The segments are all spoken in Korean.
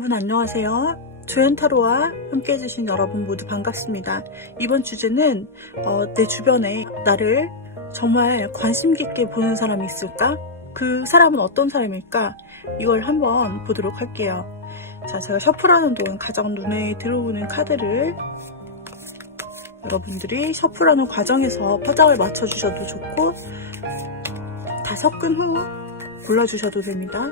여러분 안녕하세요. 조연타로와 함께 해주신 여러분 모두 반갑습니다. 이번 주제는 내 주변에 나를 정말 관심 깊게 보는 사람이 있을까? 그 사람은 어떤 사람일까? 이걸 한번 보도록 할게요. 자, 제가 셔플하는 동안 가장 눈에 들어오는 카드를 여러분들이 셔플하는 과정에서 파장을 맞춰주셔도 좋고 다 섞은 후 골라주셔도 됩니다.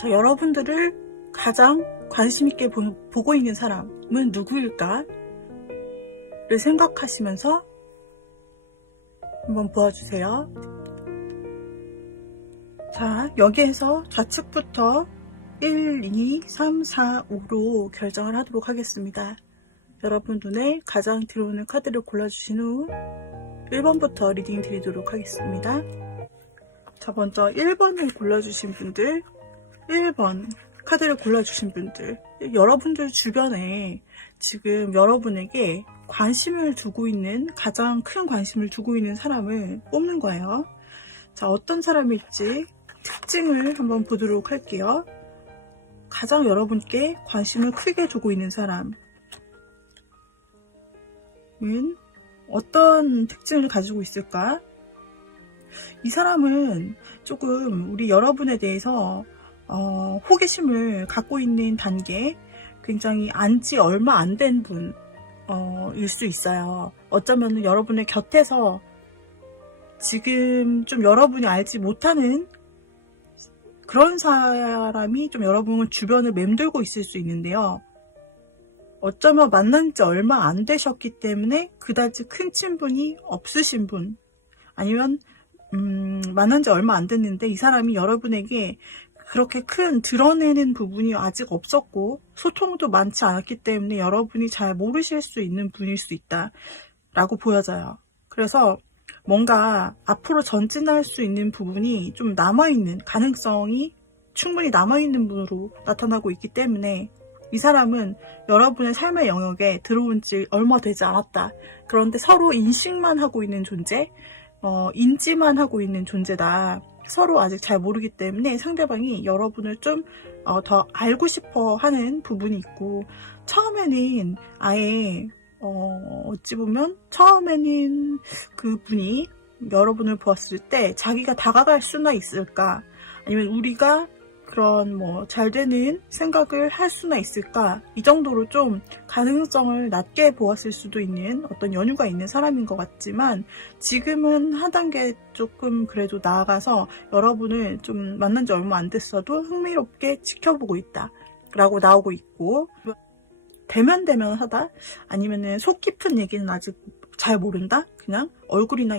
자, 여러분들을 가장 관심 있게 보고 있는 사람은 누구일까? 를 생각하시면서 한번 보아주세요. 자, 여기에서 좌측부터 1, 2, 3, 4, 5로 결정을 하도록 하겠습니다. 여러분 눈에 가장 들어오는 카드를 골라주신 후 1번부터 리딩 드리도록 하겠습니다. 자, 먼저 1번을 골라주신 분들, 1번 카드를 골라주신 분들, 여러분들 주변에 지금 여러분에게 관심을 두고 있는, 가장 큰 관심을 두고 있는 사람을 뽑는 거예요. 자, 어떤 사람일지 특징을 한번 보도록 할게요. 가장 여러분께 관심을 크게 두고 있는 사람은 어떤 특징을 가지고 있을까? 이 사람은 조금 우리 여러분에 대해서 호기심을 갖고 있는 단계, 굉장히 안지 얼마 안 된 분일 수 있어요. 어쩌면 여러분의 곁에서 지금 좀 여러분이 알지 못하는 그런 사람이 좀 여러분 주변을 맴돌고 있을 수 있는데요. 어쩌면 만난 지 얼마 안 되셨기 때문에 그다지 큰 친분이 없으신 분, 아니면 만난 지 얼마 안 됐는데 이 사람이 여러분에게 그렇게 큰 드러내는 부분이 아직 없었고 소통도 많지 않았기 때문에 여러분이 잘 모르실 수 있는 분일 수 있다 라고 보여져요. 그래서 뭔가 앞으로 전진할 수 있는 부분이 좀 남아있는, 가능성이 충분히 남아있는 분으로 나타나고 있기 때문에 이 사람은 여러분의 삶의 영역에 들어온 지 얼마 되지 않았다. 그런데 서로 인식만 하고 있는 존재, 인지만 하고 있는 존재다. 서로 아직 잘 모르기 때문에 상대방이 여러분을 좀 더 알고 싶어 하는 부분이 있고, 처음에는 아예 어찌 보면 처음에는 그분이 여러분을 보았을 때 자기가 다가갈 수나 있을까, 아니면 우리가 그런 잘 되는 생각을 할 수나 있을까, 이 정도로 좀 가능성을 낮게 보았을 수도 있는 어떤 연유가 있는 사람인 것 같지만, 지금은 한 단계 조금 그래도 나아가서 여러분을 좀 만난 지 얼마 안 됐어도 흥미롭게 지켜보고 있다 라고 나오고 있고, 대면대면하다, 아니면은 속 깊은 얘기는 아직 잘 모른다, 그냥 얼굴이나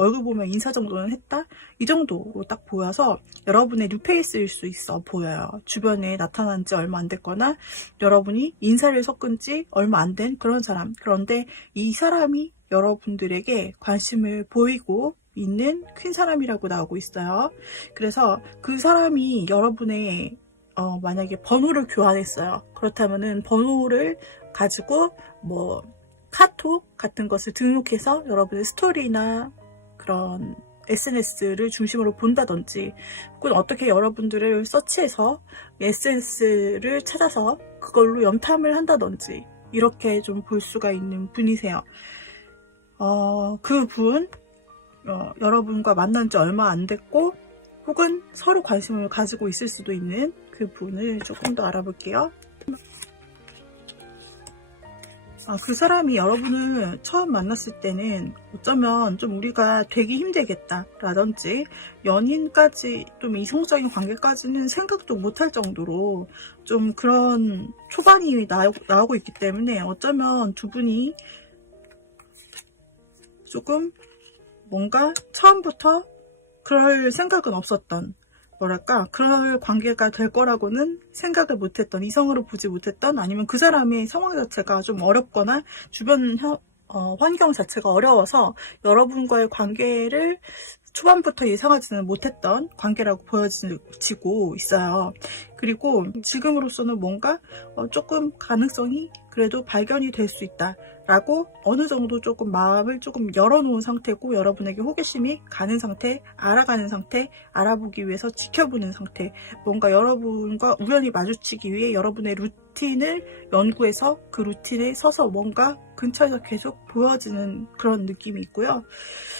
얼굴 보면 인사 정도는 했다, 이 정도로 딱 보여서 여러분의 뉴페이스일 수 있어 보여요. 주변에 나타난 지 얼마 안 됐거나 여러분이 인사를 섞은 지 얼마 안 된 그런 사람. 그런데 이 사람이 여러분들에게 관심을 보이고 있는 큰 사람이라고 나오고 있어요. 그래서 그 사람이 여러분의 만약에 번호를 교환했어요. 그렇다면은 번호를 가지고 카톡 같은 것을 등록해서 여러분의 스토리나 그런 SNS를 중심으로 본다든지, 혹은 어떻게 여러분들을 서치해서 SNS를 찾아서 그걸로 염탐을 한다든지, 이렇게 좀 볼 수가 있는 분이세요. 그 분, 여러분과 만난 지 얼마 안 됐고, 혹은 서로 관심을 가지고 있을 수도 있는 그 분을 조금 더 알아볼게요. 그 사람이 여러분을 처음 만났을 때는 어쩌면 좀 우리가 되기 힘들겠다 라든지, 연인까지 좀 이성적인 관계까지는 생각도 못할 정도로 좀 그런 초반이 나오고 있기 때문에, 어쩌면 두 분이 조금 뭔가 처음부터 그럴 생각은 없었던, 뭐랄까, 그럴 관계가 될 거라고는 생각을 못했던, 이성으로 보지 못했던, 아니면 그 사람의 상황 자체가 좀 어렵거나 주변 환경 자체가 어려워서 여러분과의 관계를 초반부터 예상하지는 못했던 관계라고 보여지고 있어요. 그리고 지금으로서는 뭔가 조금 가능성이 그래도 발견이 될 수 있다 라고 어느 정도 조금 마음을 조금 열어놓은 상태고, 여러분에게 호기심이 가는 상태, 알아가는 상태, 알아보기 위해서 지켜보는 상태, 뭔가 여러분과 우연히 마주치기 위해 여러분의 루틴을 연구해서 그 루틴에 서서 뭔가 근처에서 계속 보여지는 그런 느낌이 있고요.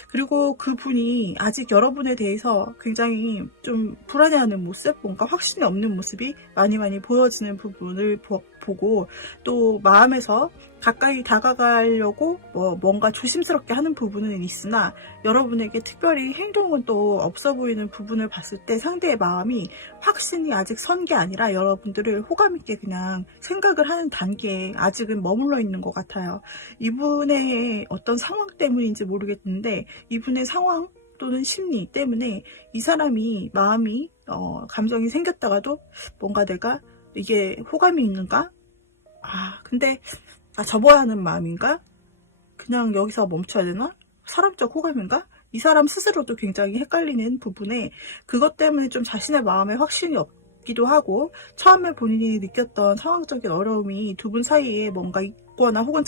그리고 그분이 아직 여러분에 대해서 굉장히 좀 불안해하는 모습, 뭔가 확신이 없는 모습이 많이 보여지는 부분을 보고, 또 마음에서 가까이 다가가려고 뭔가 조심스럽게 하는 부분은 있으나 여러분에게 특별히 행동은 또 없어 보이는 부분을 봤을 때 상대의 마음이 확신이 아직 선 게 아니라 여러분들을 호감 있게 그냥 생각을 하는 단계에 아직은 머물러 있는 것 같아요. 이분의 어떤 상황 때문인지 모르겠는데, 이분의 상황 또는 심리 때문에 이 사람이 마음이 감정이 생겼다가도 뭔가 내가 이게 호감이 있는가? 근데 접어야 하는 마음인가? 그냥 여기서 멈춰야 되나? 사람적 호감인가? 이 사람 스스로도 굉장히 헷갈리는 부분에 그것 때문에 좀 자신의 마음에 확신이 없기도 하고, 처음에 본인이 느꼈던 상황적인 어려움이 두 분 사이에 뭔가 있거나 혹은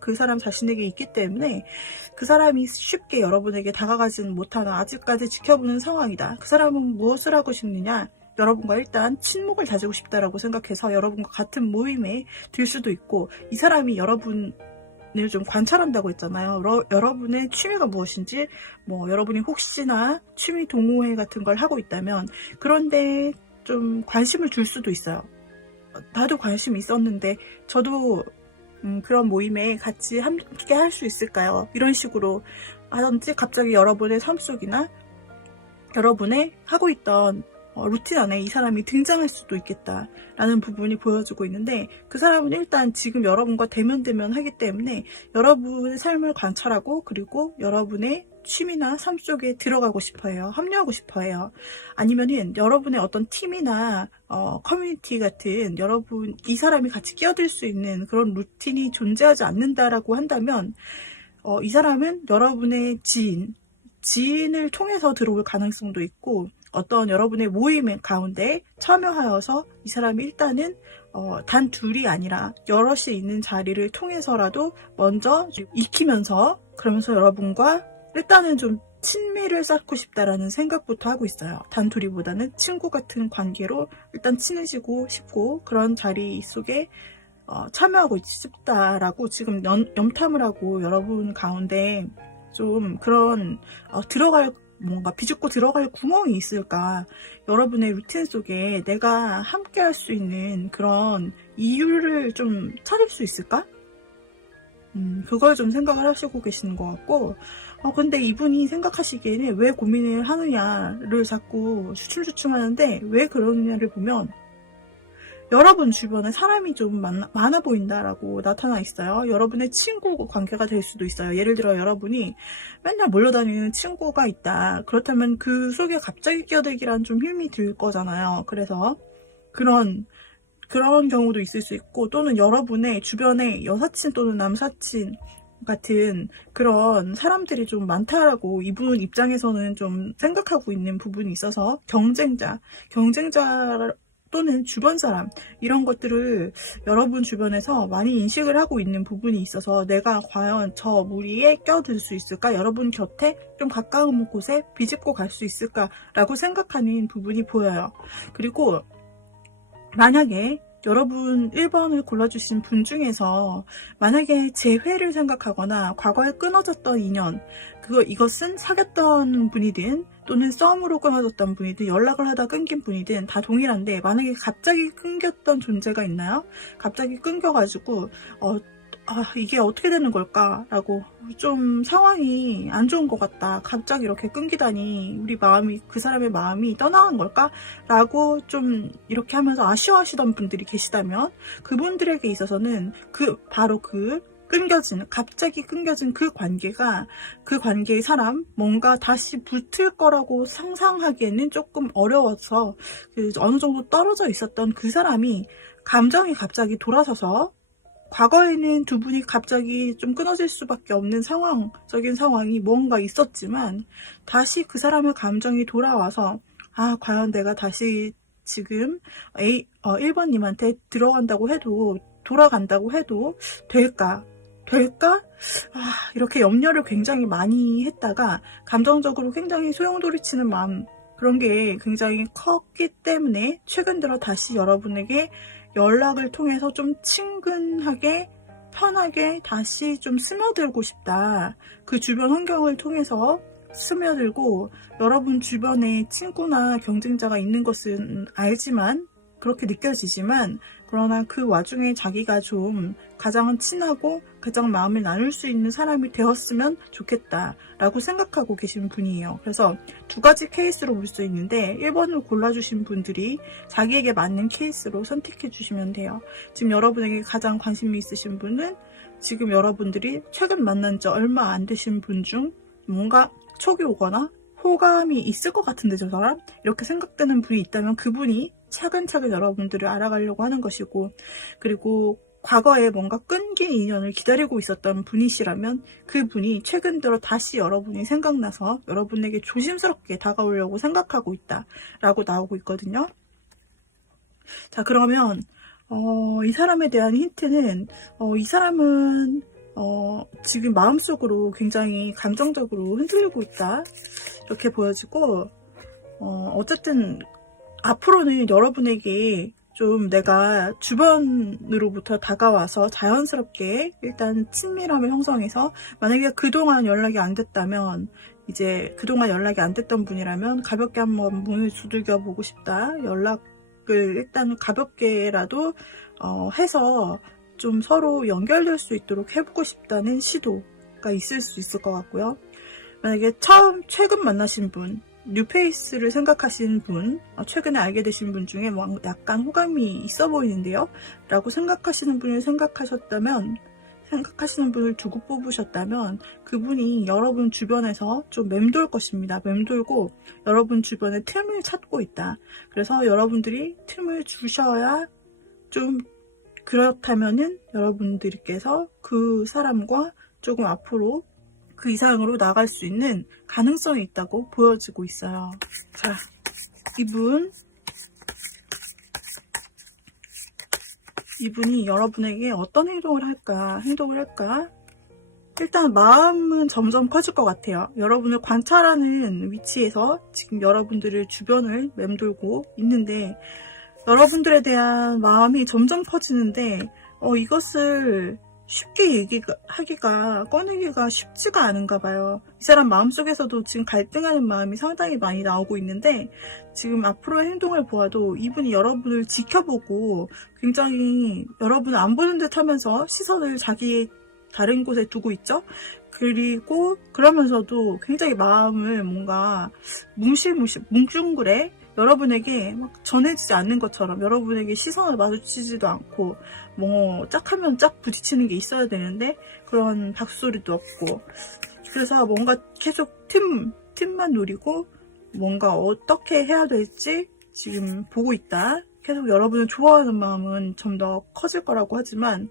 그 사람 자신에게 있기 때문에 그 사람이 쉽게 여러분에게 다가가지는 못하는, 아직까지 지켜보는 상황이다. 그 사람은 무엇을 하고 싶느냐? 여러분과 일단 친목을 다지고 싶다라고 생각해서 여러분과 같은 모임에 들 수도 있고, 이 사람이 여러분을 좀 관찰한다고 했잖아요. 여러분의 취미가 무엇인지, 여러분이 혹시나 취미 동호회 같은 걸 하고 있다면 그런데 좀 관심을 줄 수도 있어요. 나도 관심이 있었는데 저도 그런 모임에 같이 함께 할 수 있을까요? 이런 식으로 하든지, 갑자기 여러분의 삶 속이나 여러분의 하고 있던 루틴 안에 이 사람이 등장할 수도 있겠다라는 부분이 보여주고 있는데, 그 사람은 일단 지금 여러분과 대면하기 때문에 여러분의 삶을 관찰하고, 그리고 여러분의 취미나 삶 속에 들어가고 싶어해요. 합류하고 싶어해요. 아니면은 여러분의 어떤 팀이나 커뮤니티 같은 이 사람이 같이 끼어들 수 있는 그런 루틴이 존재하지 않는다라고 한다면, 이 사람은 여러분의 지인을 통해서 들어올 가능성도 있고, 어떤 여러분의 모임 가운데 참여하여서 이 사람이 일단은 단 둘이 아니라 여럿이 있는 자리를 통해서라도 먼저 익히면서, 그러면서 여러분과 일단은 좀 친밀을 쌓고 싶다라는 생각부터 하고 있어요. 단둘이보다는 친구 같은 관계로 일단 친해지고 싶고, 그런 자리 속에 참여하고 싶다라고 지금 염탐을 하고, 여러분 가운데 좀 그런 뭔가 비집고 들어갈 구멍이 있을까? 여러분의 루틴 속에 내가 함께 할 수 있는 그런 이유를 좀 찾을 수 있을까? 그걸 좀 생각을 하시고 계시는 것 같고, 근데 이분이 생각하시기에는 왜 고민을 하느냐를 자꾸 주춤주춤 하는데, 왜 그러느냐를 보면 여러분 주변에 사람이 좀 많아 보인다라고 나타나 있어요. 여러분의 친구 관계가 될 수도 있어요. 예를 들어 여러분이 맨날 몰려다니는 친구가 있다. 그렇다면 그 속에 갑자기 끼어들기란 좀 힘이 들 거잖아요. 그래서 그런 경우도 있을 수 있고, 또는 여러분의 주변에 여사친 또는 남사친 같은 그런 사람들이 좀 많다라고 이분 입장에서는 좀 생각하고 있는 부분이 있어서, 경쟁자 또는 주변 사람, 이런 것들을 여러분 주변에서 많이 인식을 하고 있는 부분이 있어서, 내가 과연 저 무리에 껴들 수 있을까? 여러분 곁에 좀 가까운 곳에 비집고 갈 수 있을까라고 생각하는 부분이 보여요. 그리고 만약에 여러분 1번을 골라주신 분 중에서 만약에 재회를 생각하거나 과거에 끊어졌던 인연, 이것은 사귀었던 분이든 또는 썸으로 끊어졌던 분이든 연락을 하다 끊긴 분이든 다 동일한데, 만약에 갑자기 끊겼던 존재가 있나요? 갑자기 끊겨가지고 이게 어떻게 되는 걸까라고, 좀 상황이 안 좋은 것 같다, 갑자기 이렇게 끊기다니 우리 마음이, 그 사람의 마음이 떠나간 걸까라고 좀 이렇게 하면서 아쉬워하시던 분들이 계시다면, 그분들에게 있어서는 바로 그 갑자기 끊겨진 그 관계가, 그 관계의 사람, 뭔가 다시 붙을 거라고 상상하기에는 조금 어려워서 어느 정도 떨어져 있었던 그 사람이 감정이 갑자기 돌아서서, 과거에는 두 분이 갑자기 좀 끊어질 수밖에 없는 상황적인 상황이 뭔가 있었지만, 다시 그 사람의 감정이 돌아와서, 아, 과연 내가 다시 지금 1번님한테 돌아간다고 해도 될까? 이렇게 염려를 굉장히 많이 했다가 감정적으로 굉장히 소용돌이치는 마음, 그런 게 굉장히 컸기 때문에 최근 들어 다시 여러분에게 연락을 통해서 좀 친근하게, 편하게 다시 좀 스며들고 싶다. 그 주변 환경을 통해서 스며들고, 여러분 주변에 친구나 경쟁자가 있는 것은 알지만, 그렇게 느껴지지만, 그러나 그 와중에 자기가 좀 가장 친하고 가장 마음을 나눌 수 있는 사람이 되었으면 좋겠다라고 생각하고 계신 분이에요. 그래서 두 가지 케이스로 볼 수 있는데, 1번을 골라주신 분들이 자기에게 맞는 케이스로 선택해 주시면 돼요. 지금 여러분에게 가장 관심이 있으신 분은 지금 여러분들이 최근 만난 지 얼마 안 되신 분 중 뭔가 촉이 오거나 호감이 있을 것 같은데 저 사람? 이렇게 생각되는 분이 있다면 그분이 차근차근 여러분들을 알아가려고 하는 것이고, 그리고 과거에 뭔가 끊긴 인연을 기다리고 있었던 분이시라면 그분이 최근 들어 다시 여러분이 생각나서 여러분에게 조심스럽게 다가오려고 생각하고 있다 라고 나오고 있거든요. 자, 그러면 이 사람에 대한 힌트는, 이 사람은 지금 마음속으로 굉장히 감정적으로 흔들리고 있다 이렇게 보여지고, 어쨌든 앞으로는 여러분에게 좀 내가 주변으로부터 다가와서 자연스럽게 일단 친밀함을 형성해서, 만약에 그동안 연락이 안 됐다면, 이제 그동안 연락이 안 됐던 분이라면 가볍게 한번 문을 두들겨 보고 싶다. 연락을 일단 가볍게라도 해서 좀 서로 연결될 수 있도록 해보고 싶다는 시도가 있을 수 있을 것 같고요. 만약에 최근 만나신 분, 뉴페이스를 생각하시는 분, 최근에 알게 되신 분 중에 약간 호감이 있어 보이는데요 라고 생각하시는 분을 생각하시는 분을 두고 뽑으셨다면 그분이 여러분 주변에서 좀 맴돌 것입니다. 맴돌고 여러분 주변에 틈을 찾고 있다. 그래서 여러분들이 틈을 주셔야, 좀 그렇다면은 여러분들께서 그 사람과 조금 앞으로 그 이상으로 나갈 수 있는 가능성이 있다고 보여지고 있어요. 자, 이분이 여러분에게 어떤 행동을 할까? 일단 마음은 점점 커질 것 같아요. 여러분을 관찰하는 위치에서 지금 여러분들의 주변을 맴돌고 있는데, 여러분들에 대한 마음이 점점 커지는데, 이것을 쉽게 꺼내기가 쉽지가 않은가 봐요. 이 사람 마음속에서도 지금 갈등하는 마음이 상당히 많이 나오고 있는데, 지금 앞으로의 행동을 보아도 이분이 여러분을 지켜보고 굉장히 여러분을 안 보는 듯 하면서 시선을 자기의 다른 곳에 두고 있죠. 그리고 그러면서도 굉장히 마음을 뭔가 뭉뚱그레 여러분에게 막 전해지지 않는 것처럼, 여러분에게 시선을 마주치지도 않고, 짝하면 짝 부딪히는 게 있어야 되는데 그런 박수소리도 없고, 그래서 뭔가 계속 틈만 노리고 뭔가 어떻게 해야 될지 지금 보고 있다. 계속 여러분을 좋아하는 마음은 좀 더 커질 거라고 하지만,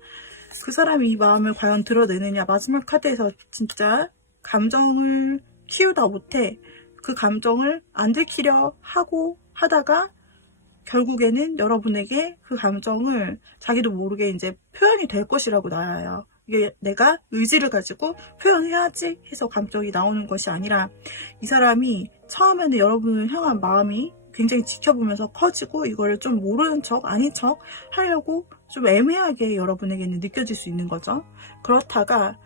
그 사람이 이 마음을 과연 드러내느냐. 마지막 카드에서 진짜 감정을 키우다 못해 그 감정을 안 들키려 하다가 결국에는 여러분에게 그 감정을 자기도 모르게 이제 표현이 될 것이라고 나와요. 이게 내가 의지를 가지고 표현해야지 해서 감정이 나오는 것이 아니라, 이 사람이 처음에는 여러분을 향한 마음이 굉장히 지켜보면서 커지고, 이거를 좀 모르는 척, 아닌 척 하려고 좀 애매하게 여러분에게는 느껴질 수 있는 거죠. 그렇다가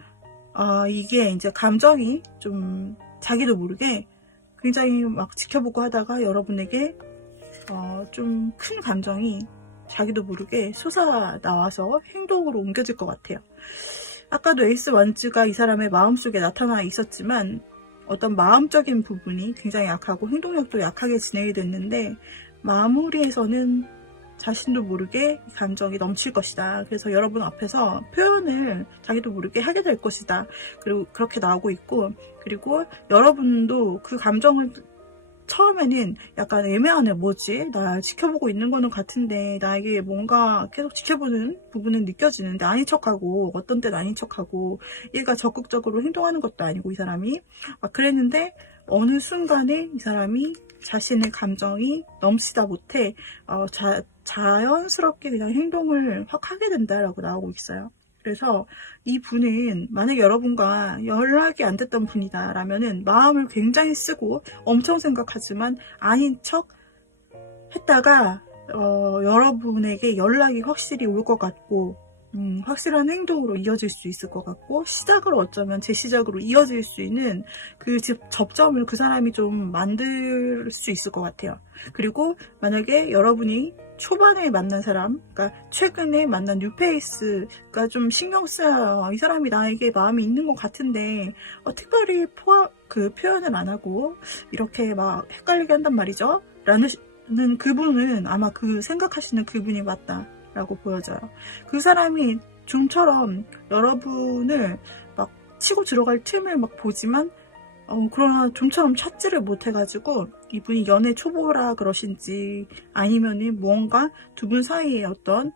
이게 이제 감정이 좀 자기도 모르게 굉장히 막 지켜보고 하다가 여러분에게 좀 큰 감정이 자기도 모르게 솟아 나와서 행동으로 옮겨질 것 같아요. 아까도 에이스 원즈가 이 사람의 마음속에 나타나 있었지만, 어떤 마음적인 부분이 굉장히 약하고 행동력도 약하게 진행이 됐는데, 마무리에서는 자신도 모르게 이 감정이 넘칠 것이다. 그래서 여러분 앞에서 표현을 자기도 모르게 하게 될 것이다. 그리고 그렇게 나오고 있고, 그리고 여러분도 그 감정을 처음에는 약간 애매하네. 뭐지? 나 지켜보고 있는 거는 같은데 나에게 뭔가 계속 지켜보는 부분은 느껴지는데 아닌 척하고, 어떤 때는 아닌 척하고, 얘가 적극적으로 행동하는 것도 아니고 이 사람이 막 그랬는데 어느 순간에 이 사람이 자신의 감정이 넘치다 못해 자연스럽게 그냥 행동을 확 하게 된다라고 나오고 있어요. 그래서 이 분은 만약에 여러분과 연락이 안 됐던 분이다 라면은 마음을 굉장히 쓰고 엄청 생각하지만 아닌 척 했다가 여러분에게 연락이 확실히 올 것 같고 확실한 행동으로 이어질 수 있을 것 같고, 시작을 어쩌면 재시작으로 이어질 수 있는 그 접점을 그 사람이 좀 만들 수 있을 것 같아요. 그리고 만약에 여러분이 초반에 만난 사람, 그러니까 최근에 만난 뉴페이스가 좀 신경 쓰여요. 이 사람이 나에게 마음이 있는 것 같은데 특별히 표현을 안 하고 이렇게 막 헷갈리게 한단 말이죠. 라는 그분은 아마 그 생각하시는 그분이 맞다 라고 보여져요. 그 사람이 좀처럼 여러분을 막 치고 들어갈 틈을 막 보지만 그러나 좀처럼 찾지를 못해가지고 이분이 연애 초보라 그러신지 아니면은 무언가 두 분 사이에 어떤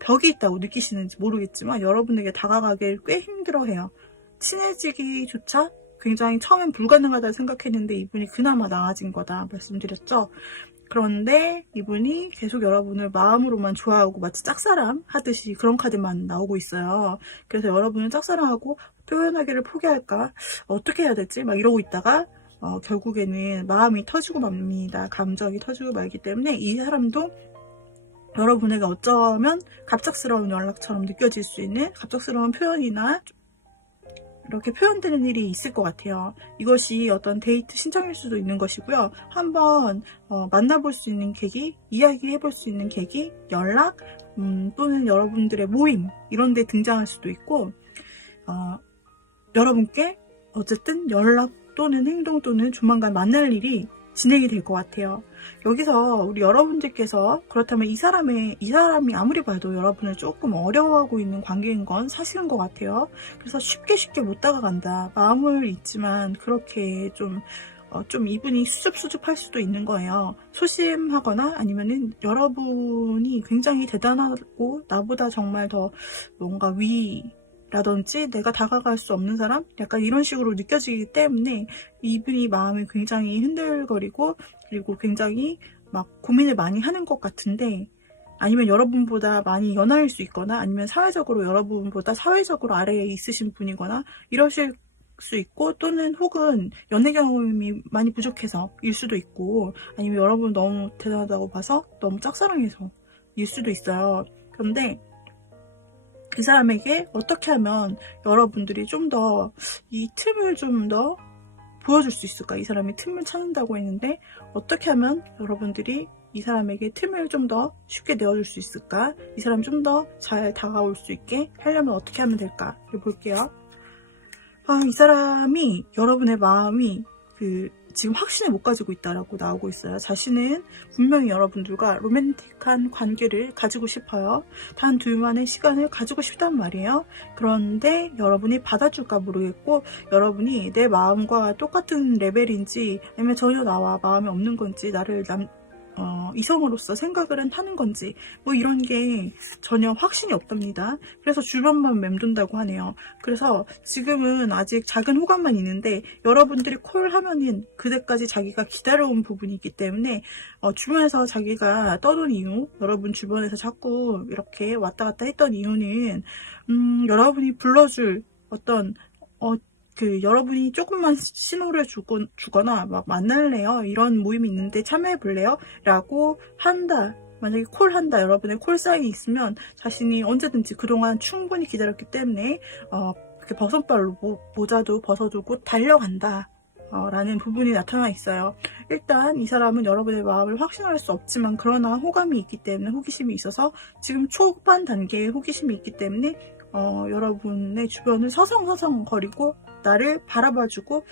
벽이 있다고 느끼시는지 모르겠지만 여러분에게 다가가길 꽤 힘들어해요. 친해지기조차 굉장히 처음엔 불가능하다 생각했는데 이분이 그나마 나아진 거다 말씀드렸죠. 그런데 이분이 계속 여러분을 마음으로만 좋아하고 마치 짝사랑 하듯이 그런 카드만 나오고 있어요. 그래서 여러분은 짝사랑하고 표현하기를 포기할까? 어떻게 해야 될지 막 이러고 있다가 결국에는 마음이 터지고 맙니다. 감정이 터지고 말기 때문에 이 사람도 여러분에게 어쩌면 갑작스러운 연락처럼 느껴질 수 있는 갑작스러운 표현이나 이렇게 표현되는 일이 있을 것 같아요. 이것이 어떤 데이트 신청일 수도 있는 것이고요. 한번 만나볼 수 있는 계기, 이야기해볼 수 있는 계기, 연락 또는 여러분들의 모임 이런 데 등장할 수도 있고 여러분께 어쨌든 연락 또는 행동 또는 조만간 만날 일이 진행이 될 것 같아요. 여기서 우리 여러분들께서 그렇다면 이 사람이 아무리 봐도 여러분을 조금 어려워하고 있는 관계인 건 사실인 것 같아요. 그래서 쉽게 못 다가간다. 마음을 잊지만 그렇게 좀 이분이 수줍수줍할 수도 있는 거예요. 소심하거나 아니면은 여러분이 굉장히 대단하고 나보다 정말 더 뭔가 라든지 내가 다가갈 수 없는 사람? 약간 이런 식으로 느껴지기 때문에 이분이 마음이 굉장히 흔들거리고 그리고 굉장히 막 고민을 많이 하는 것 같은데 아니면 여러분보다 많이 연하일 수 있거나 아니면 사회적으로 여러분보다 사회적으로 아래에 있으신 분이거나 이러실 수 있고 또는 혹은 연애 경험이 많이 부족해서 일 수도 있고 아니면 여러분 너무 대단하다고 봐서 너무 짝사랑해서 일 수도 있어요. 그런데 그 사람에게 어떻게 하면 여러분들이 좀 더 이 틈을 좀 더 보여줄 수 있을까? 이 사람이 틈을 찾는다고 했는데 어떻게 하면 여러분들이 이 사람에게 틈을 좀 더 쉽게 내어줄 수 있을까? 이 사람이 좀 더 잘 다가올 수 있게 하려면 어떻게 하면 될까? 볼게요. 이 사람이 여러분의 마음이 지금 확신을 못 가지고 있다라고 나오고 있어요. 자신은 분명히 여러분들과 로맨틱한 관계를 가지고 싶어요. 단 둘만의 시간을 가지고 싶단 말이에요. 그런데 여러분이 받아줄까 모르겠고 여러분이 내 마음과 똑같은 레벨인지 아니면 전혀 나와 마음이 없는 건지 나를 이성으로서 생각을 하는 건지 뭐 이런 게 전혀 확신이 없답니다. 그래서 주변만 맴돈다고 하네요. 그래서 지금은 아직 작은 호감만 있는데 여러분들이 콜하면은 그때까지 자기가 기다려온 부분이 있기 때문에 주변에서 자기가 떠돈 이유, 여러분 주변에서 자꾸 이렇게 왔다 갔다 했던 이유는 여러분이 불러줄 어떤 여러분이 조금만 신호를 주거나 막 만날래요? 이런 모임이 있는데 참여해볼래요? 라고 한다. 만약에 콜한다. 여러분의 콜 사인이 있으면 자신이 언제든지 그동안 충분히 기다렸기 때문에 그렇게 버선발로 모자도 벗어두고 달려간다. 라는 부분이 나타나 있어요. 일단 이 사람은 여러분의 마음을 확신할 수 없지만 그러나 호감이 있기 때문에 호기심이 있어서 지금 초반 단계에 호기심이 있기 때문에 여러분의 주변을 서성거리고 나를 바라봐주고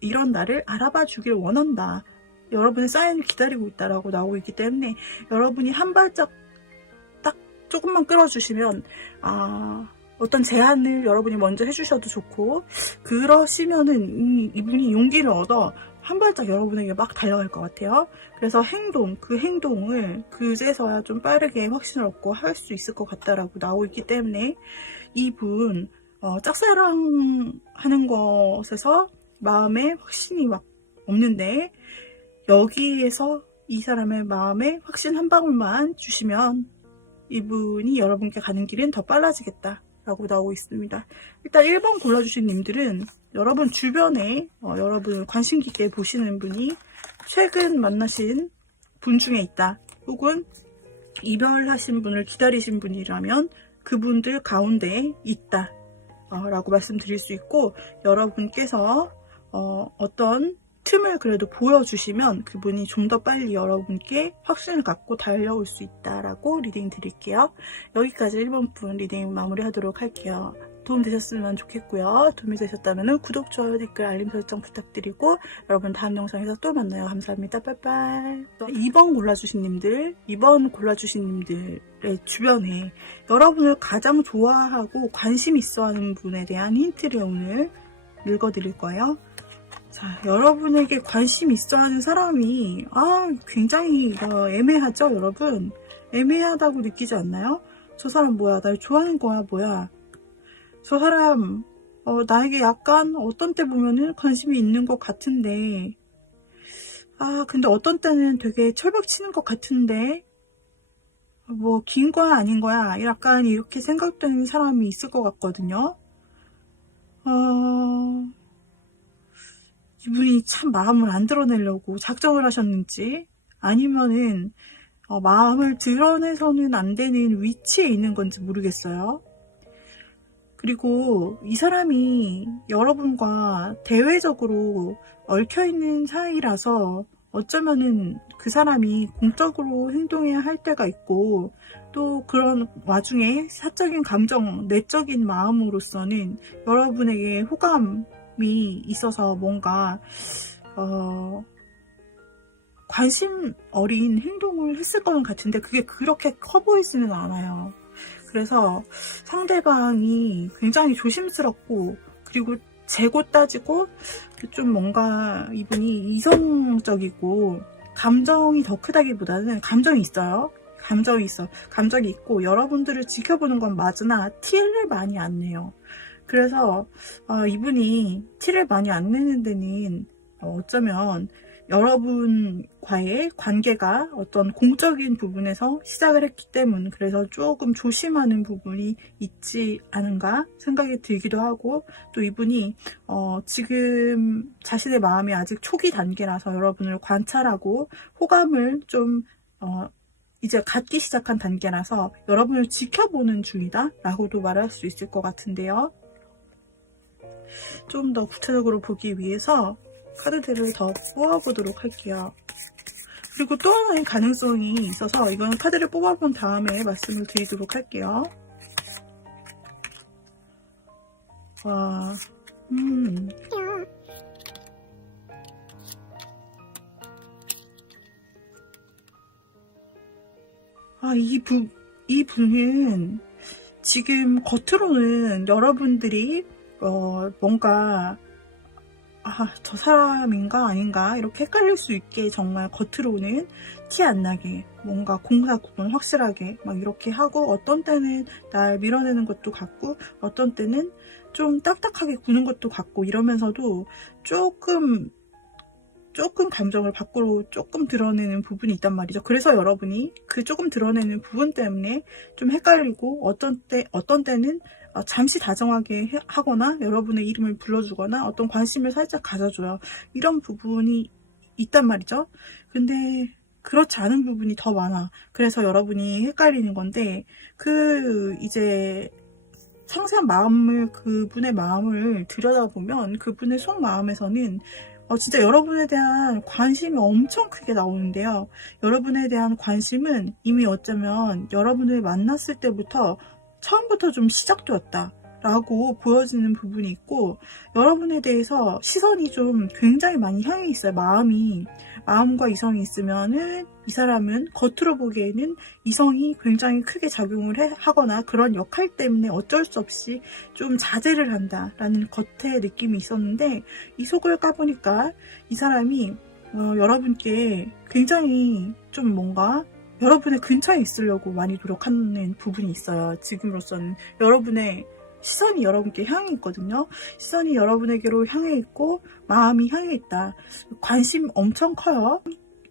이런 나를 알아봐주길 원한다 여러분의 사인을 기다리고 있다라고 나오고 있기 때문에 여러분이 한 발짝 딱 조금만 끌어주시면 어떤 제안을 여러분이 먼저 해주셔도 좋고, 그러시면은 이분이 용기를 얻어 한 발짝 여러분에게 막 달려갈 것 같아요. 그래서 그 행동을 그제서야 좀 빠르게 확신을 얻고 할 수 있을 것 같다라고 나오고 있기 때문에 이분 짝사랑하는 것에서 마음에 확신이 막 없는데, 여기에서 이 사람의 마음에 확신 한 방울만 주시면 이분이 여러분께 가는 길은 더 빨라지겠다 라고 나오고 있습니다. 일단 1번 골라주신 님들은 여러분 주변에 여러분을 관심 깊게 보시는 분이 최근 만나신 분 중에 있다, 혹은 이별하신 분을 기다리신 분이라면 그분들 가운데 있다 라고 말씀드릴 수 있고, 여러분께서 어떤 틈을 그래도 보여주시면 그분이 좀 더 빨리 여러분께 확신을 갖고 달려올 수 있다라고 리딩 드릴게요. 여기까지 1번 분 리딩 마무리하도록 할게요. 도움 되셨으면 좋겠고요. 도움이 되셨다면 구독, 좋아요, 댓글, 알림 설정 부탁드리고 여러분 다음 영상에서 또 만나요. 감사합니다. 빠이빠이. 2번 골라주신 님들의 주변에 여러분을 가장 좋아하고 관심 있어 하는 분에 대한 힌트를 오늘 읽어드릴 거예요. 자, 여러분에게 관심 있어 하는 사람이 굉장히 애매하죠, 여러분? 애매하다고 느끼지 않나요? 저 사람 뭐야? 날 좋아하는 거야, 뭐야? 저 사람 나에게 약간 어떤 때 보면은 관심이 있는 것 같은데, 근데 어떤 때는 되게 철벽 치는 것 같은데, 뭐 긴 거야 아닌 거야? 약간 이렇게 생각되는 사람이 있을 것 같거든요. 이분이 참 마음을 안 드러내려고 작정을 하셨는지, 아니면은 마음을 드러내서는 안 되는 위치에 있는 건지 모르겠어요. 그리고 이 사람이 여러분과 대외적으로 얽혀있는 사이라서 어쩌면은 그 사람이 공적으로 행동해야 할 때가 있고, 또 그런 와중에 사적인 감정, 내적인 마음으로서는 여러분에게 호감이 있어서 뭔가 관심 어린 행동을 했을 것 같은데 그게 그렇게 커 보이지는 않아요. 그래서 상대방이 굉장히 조심스럽고, 그리고 재고 따지고 좀 뭔가 이분이 이성적이고 감정이 더 크다기보다는 감정이 있어요. 감정이 있고 여러분들을 지켜보는 건 맞으나 티를 많이 안 내요. 그래서 이분이 티를 많이 안 내는 데는 어쩌면 여러분과의 관계가 어떤 공적인 부분에서 시작을 했기 때문, 그래서 조금 조심하는 부분이 있지 않은가 생각이 들기도 하고, 또 이분이 지금 자신의 마음이 아직 초기 단계라서 여러분을 관찰하고 호감을 좀 이제 갖기 시작한 단계라서 여러분을 지켜보는 중이다 라고도 말할 수 있을 것 같은데요. 좀 더 구체적으로 보기 위해서 카드들을 더 뽑아보도록 할게요. 그리고 또 하나의 가능성이 있어서 이건 카드를 뽑아본 다음에 말씀을 드리도록 할게요. 이 분은 지금 겉으로는 여러분들이 뭔가 저 사람인가 아닌가 이렇게 헷갈릴 수 있게 정말 겉으로는 티 안 나게 뭔가 공사 구분 확실하게 막 이렇게 하고, 어떤 때는 날 밀어내는 것도 같고 어떤 때는 좀 딱딱하게 구는 것도 같고, 이러면서도 조금 감정을 밖으로 조금 드러내는 부분이 있단 말이죠. 그래서 여러분이 그 조금 드러내는 부분 때문에 좀 헷갈리고, 어떤 때는 잠시 다정하게 하거나 여러분의 이름을 불러주거나 어떤 관심을 살짝 가져줘요. 이런 부분이 있단 말이죠. 근데 그렇지 않은 부분이 더 많아. 그래서 여러분이 헷갈리는 건데, 이제 상세한 그분의 마음을 들여다보면 그분의 속마음에서는 진짜 여러분에 대한 관심이 엄청 크게 나오는데요. 여러분에 대한 관심은 이미 어쩌면 여러분을 만났을 때부터 처음부터 좀 시작되었다 라고 보여지는 부분이 있고, 여러분에 대해서 시선이 좀 굉장히 많이 향해 있어요. 마음과 이성이 있으면은 이 사람은 겉으로 보기에는 이성이 굉장히 크게 작용을 하거나 그런 역할 때문에 어쩔 수 없이 좀 자제를 한다라는 겉의 느낌이 있었는데, 이 속을 까보니까 이 사람이 여러분께 굉장히 좀 뭔가 여러분의 근처에 있으려고 많이 노력하는 부분이 있어요. 지금으로서는 여러분의 시선이 여러분께 향해 있거든요. 시선이 여러분에게로 향해 있고 마음이 향해 있다. 관심 엄청 커요.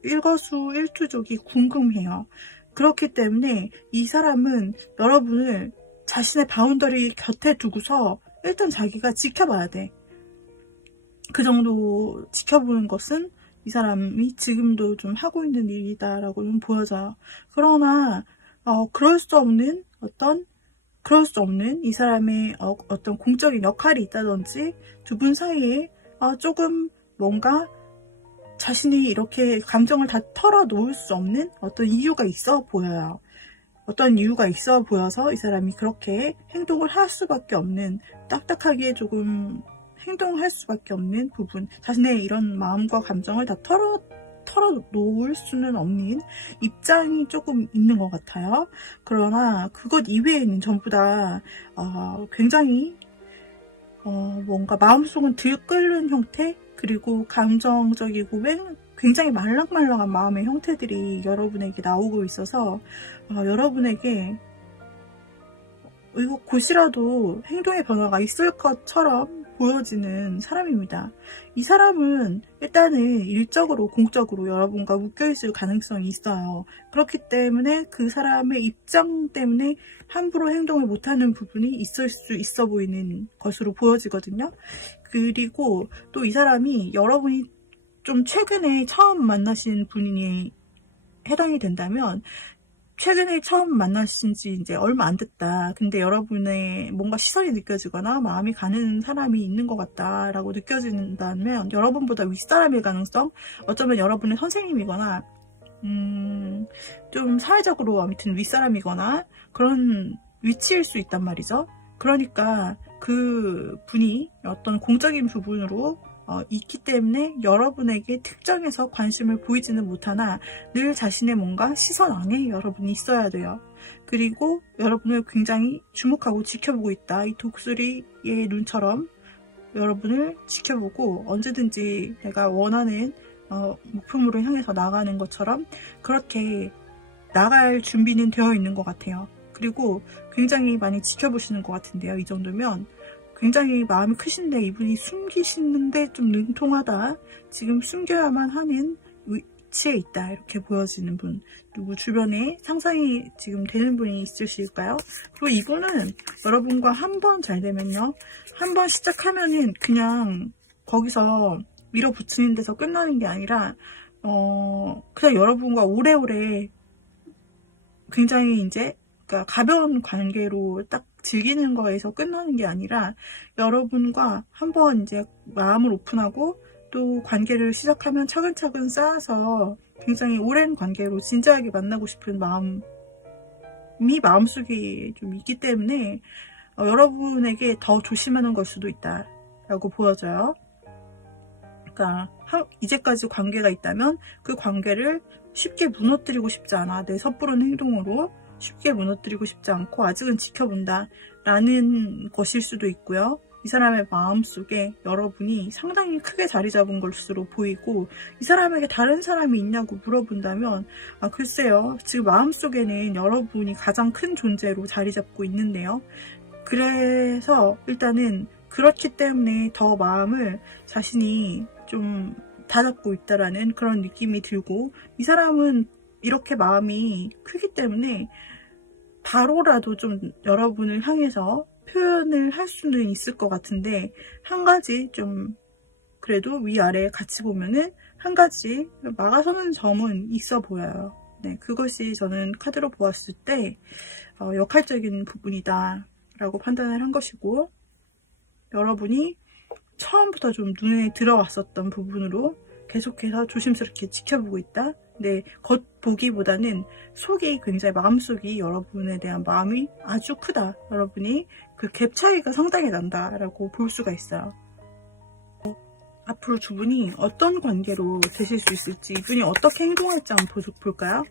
일거수일투족이 궁금해요. 그렇기 때문에 이 사람은 여러분을 자신의 바운더리 곁에 두고서 일단 자기가 지켜봐야 돼. 그 정도 지켜보는 것은 이 사람이 지금도 좀 하고 있는 일이다라고 좀 보여져요. 그러나 그럴 수 없는 이 사람의 어떤 공적인 역할이 있다든지 두 분 사이에 조금 뭔가 자신이 이렇게 감정을 다 털어놓을 수 없는 어떤 이유가 있어 보여요. 어떤 이유가 있어 보여서 이 사람이 그렇게 행동을 할 수밖에 없는, 딱딱하게 조금 행동할 수밖에 없는 부분, 자신의 이런 마음과 감정을 다 털어놓을 수는 없는 입장이 조금 있는 것 같아요. 그러나 그것 이외에는 전부 다 굉장히 뭔가 마음속은 들끓는 형태, 그리고 감정적이고 굉장히 말랑말랑한 마음의 형태들이 여러분에게 나오고 있어서 여러분에게 이거 곧이라도 행동의 변화가 있을 것처럼 보여지는 사람입니다. 이 사람은 일단은 일적으로 공적으로 여러분과 묶여있을 가능성이 있어요. 그렇기 때문에 그 사람의 입장 때문에 함부로 행동을 못하는 부분이 있을 수 있어 보이는 것으로 보여지거든요. 그리고 또 이 사람이 여러분이 좀 최근에 처음 만나신 분이 해당이 된다면, 최근에 처음 만나신 지 이제 얼마 안 됐다. 근데 여러분의 뭔가 시선이 느껴지거나 마음이 가는 사람이 있는 것 같다라고 느껴진다면, 여러분보다 윗사람일 가능성, 어쩌면 여러분의 선생님이거나 좀 사회적으로 아무튼 윗사람이거나 그런 위치일 수 있단 말이죠. 그러니까 그 분이 어떤 공적인 부분으로 있기 때문에 여러분에게 특정해서 관심을 보이지는 못하나 늘 자신의 뭔가 시선 안에 여러분이 있어야 돼요. 그리고 여러분을 굉장히 주목하고 지켜보고 있다. 이 독수리의 눈처럼 여러분을 지켜보고 언제든지 내가 원하는 목표물을 향해서 나가는 것처럼 그렇게 나갈 준비는 되어 있는 것 같아요. 그리고 굉장히 많이 지켜보시는 것 같은데요. 이 정도면 굉장히 마음이 크신데 이분이 숨기시는데 좀 능통하다, 지금 숨겨야만 하는 위치에 있다, 이렇게 보여지는 분, 누구 주변에 상상이 지금 되는 분이 있으실까요? 그리고 이분은 여러분과 한 번 잘 되면요, 한 번 시작하면은 그냥 거기서 밀어붙이는 데서 끝나는 게 아니라 그냥 여러분과 오래오래 굉장히 이제 그러니까 가벼운 관계로 딱 즐기는 거에서 끝나는 게 아니라, 여러분과 한번 이제 마음을 오픈하고 또 관계를 시작하면 차근차근 쌓아서 굉장히 오랜 관계로 진지하게 만나고 싶은 마음이 마음속에 좀 있기 때문에 여러분에게 더 조심하는 걸 수도 있다라고 보여져요. 그러니까 이제까지 관계가 있다면 그 관계를 쉽게 무너뜨리고 싶지 않아. 내 섣부른 행동으로 쉽게 무너뜨리고 싶지 않고 아직은 지켜본다 라는 것일 수도 있고요. 이 사람의 마음속에 여러분이 상당히 크게 자리 잡은 것으로 보이고, 이 사람에게 다른 사람이 있냐고 물어본다면 글쎄요, 지금 마음속에는 여러분이 가장 큰 존재로 자리 잡고 있는데요. 그래서 일단은 그렇기 때문에 더 마음을 자신이 좀 다잡고 있다라는 그런 느낌이 들고, 이 사람은 이렇게 마음이 크기 때문에 바로라도 좀 여러분을 향해서 표현을 할 수는 있을 것 같은데, 한 가지 좀 그래도 위아래 같이 보면은 한 가지 막아서는 점은 있어 보여요. 네, 그것이 저는 카드로 보았을 때 역할적인 부분이다 라고 판단을 한 것이고, 여러분이 처음부터 좀 눈에 들어왔었던 부분으로 계속해서 조심스럽게 지켜보고 있다. 네, 겉보기보다는 속이 굉장히, 마음속이 여러분에 대한 마음이 아주 크다. 여러분이 그 갭 차이가 상당히 난다라고 볼 수가 있어요. 앞으로 두 분이 어떤 관계로 되실 수 있을지, 이분이 어떻게 행동할지 한번 볼까요?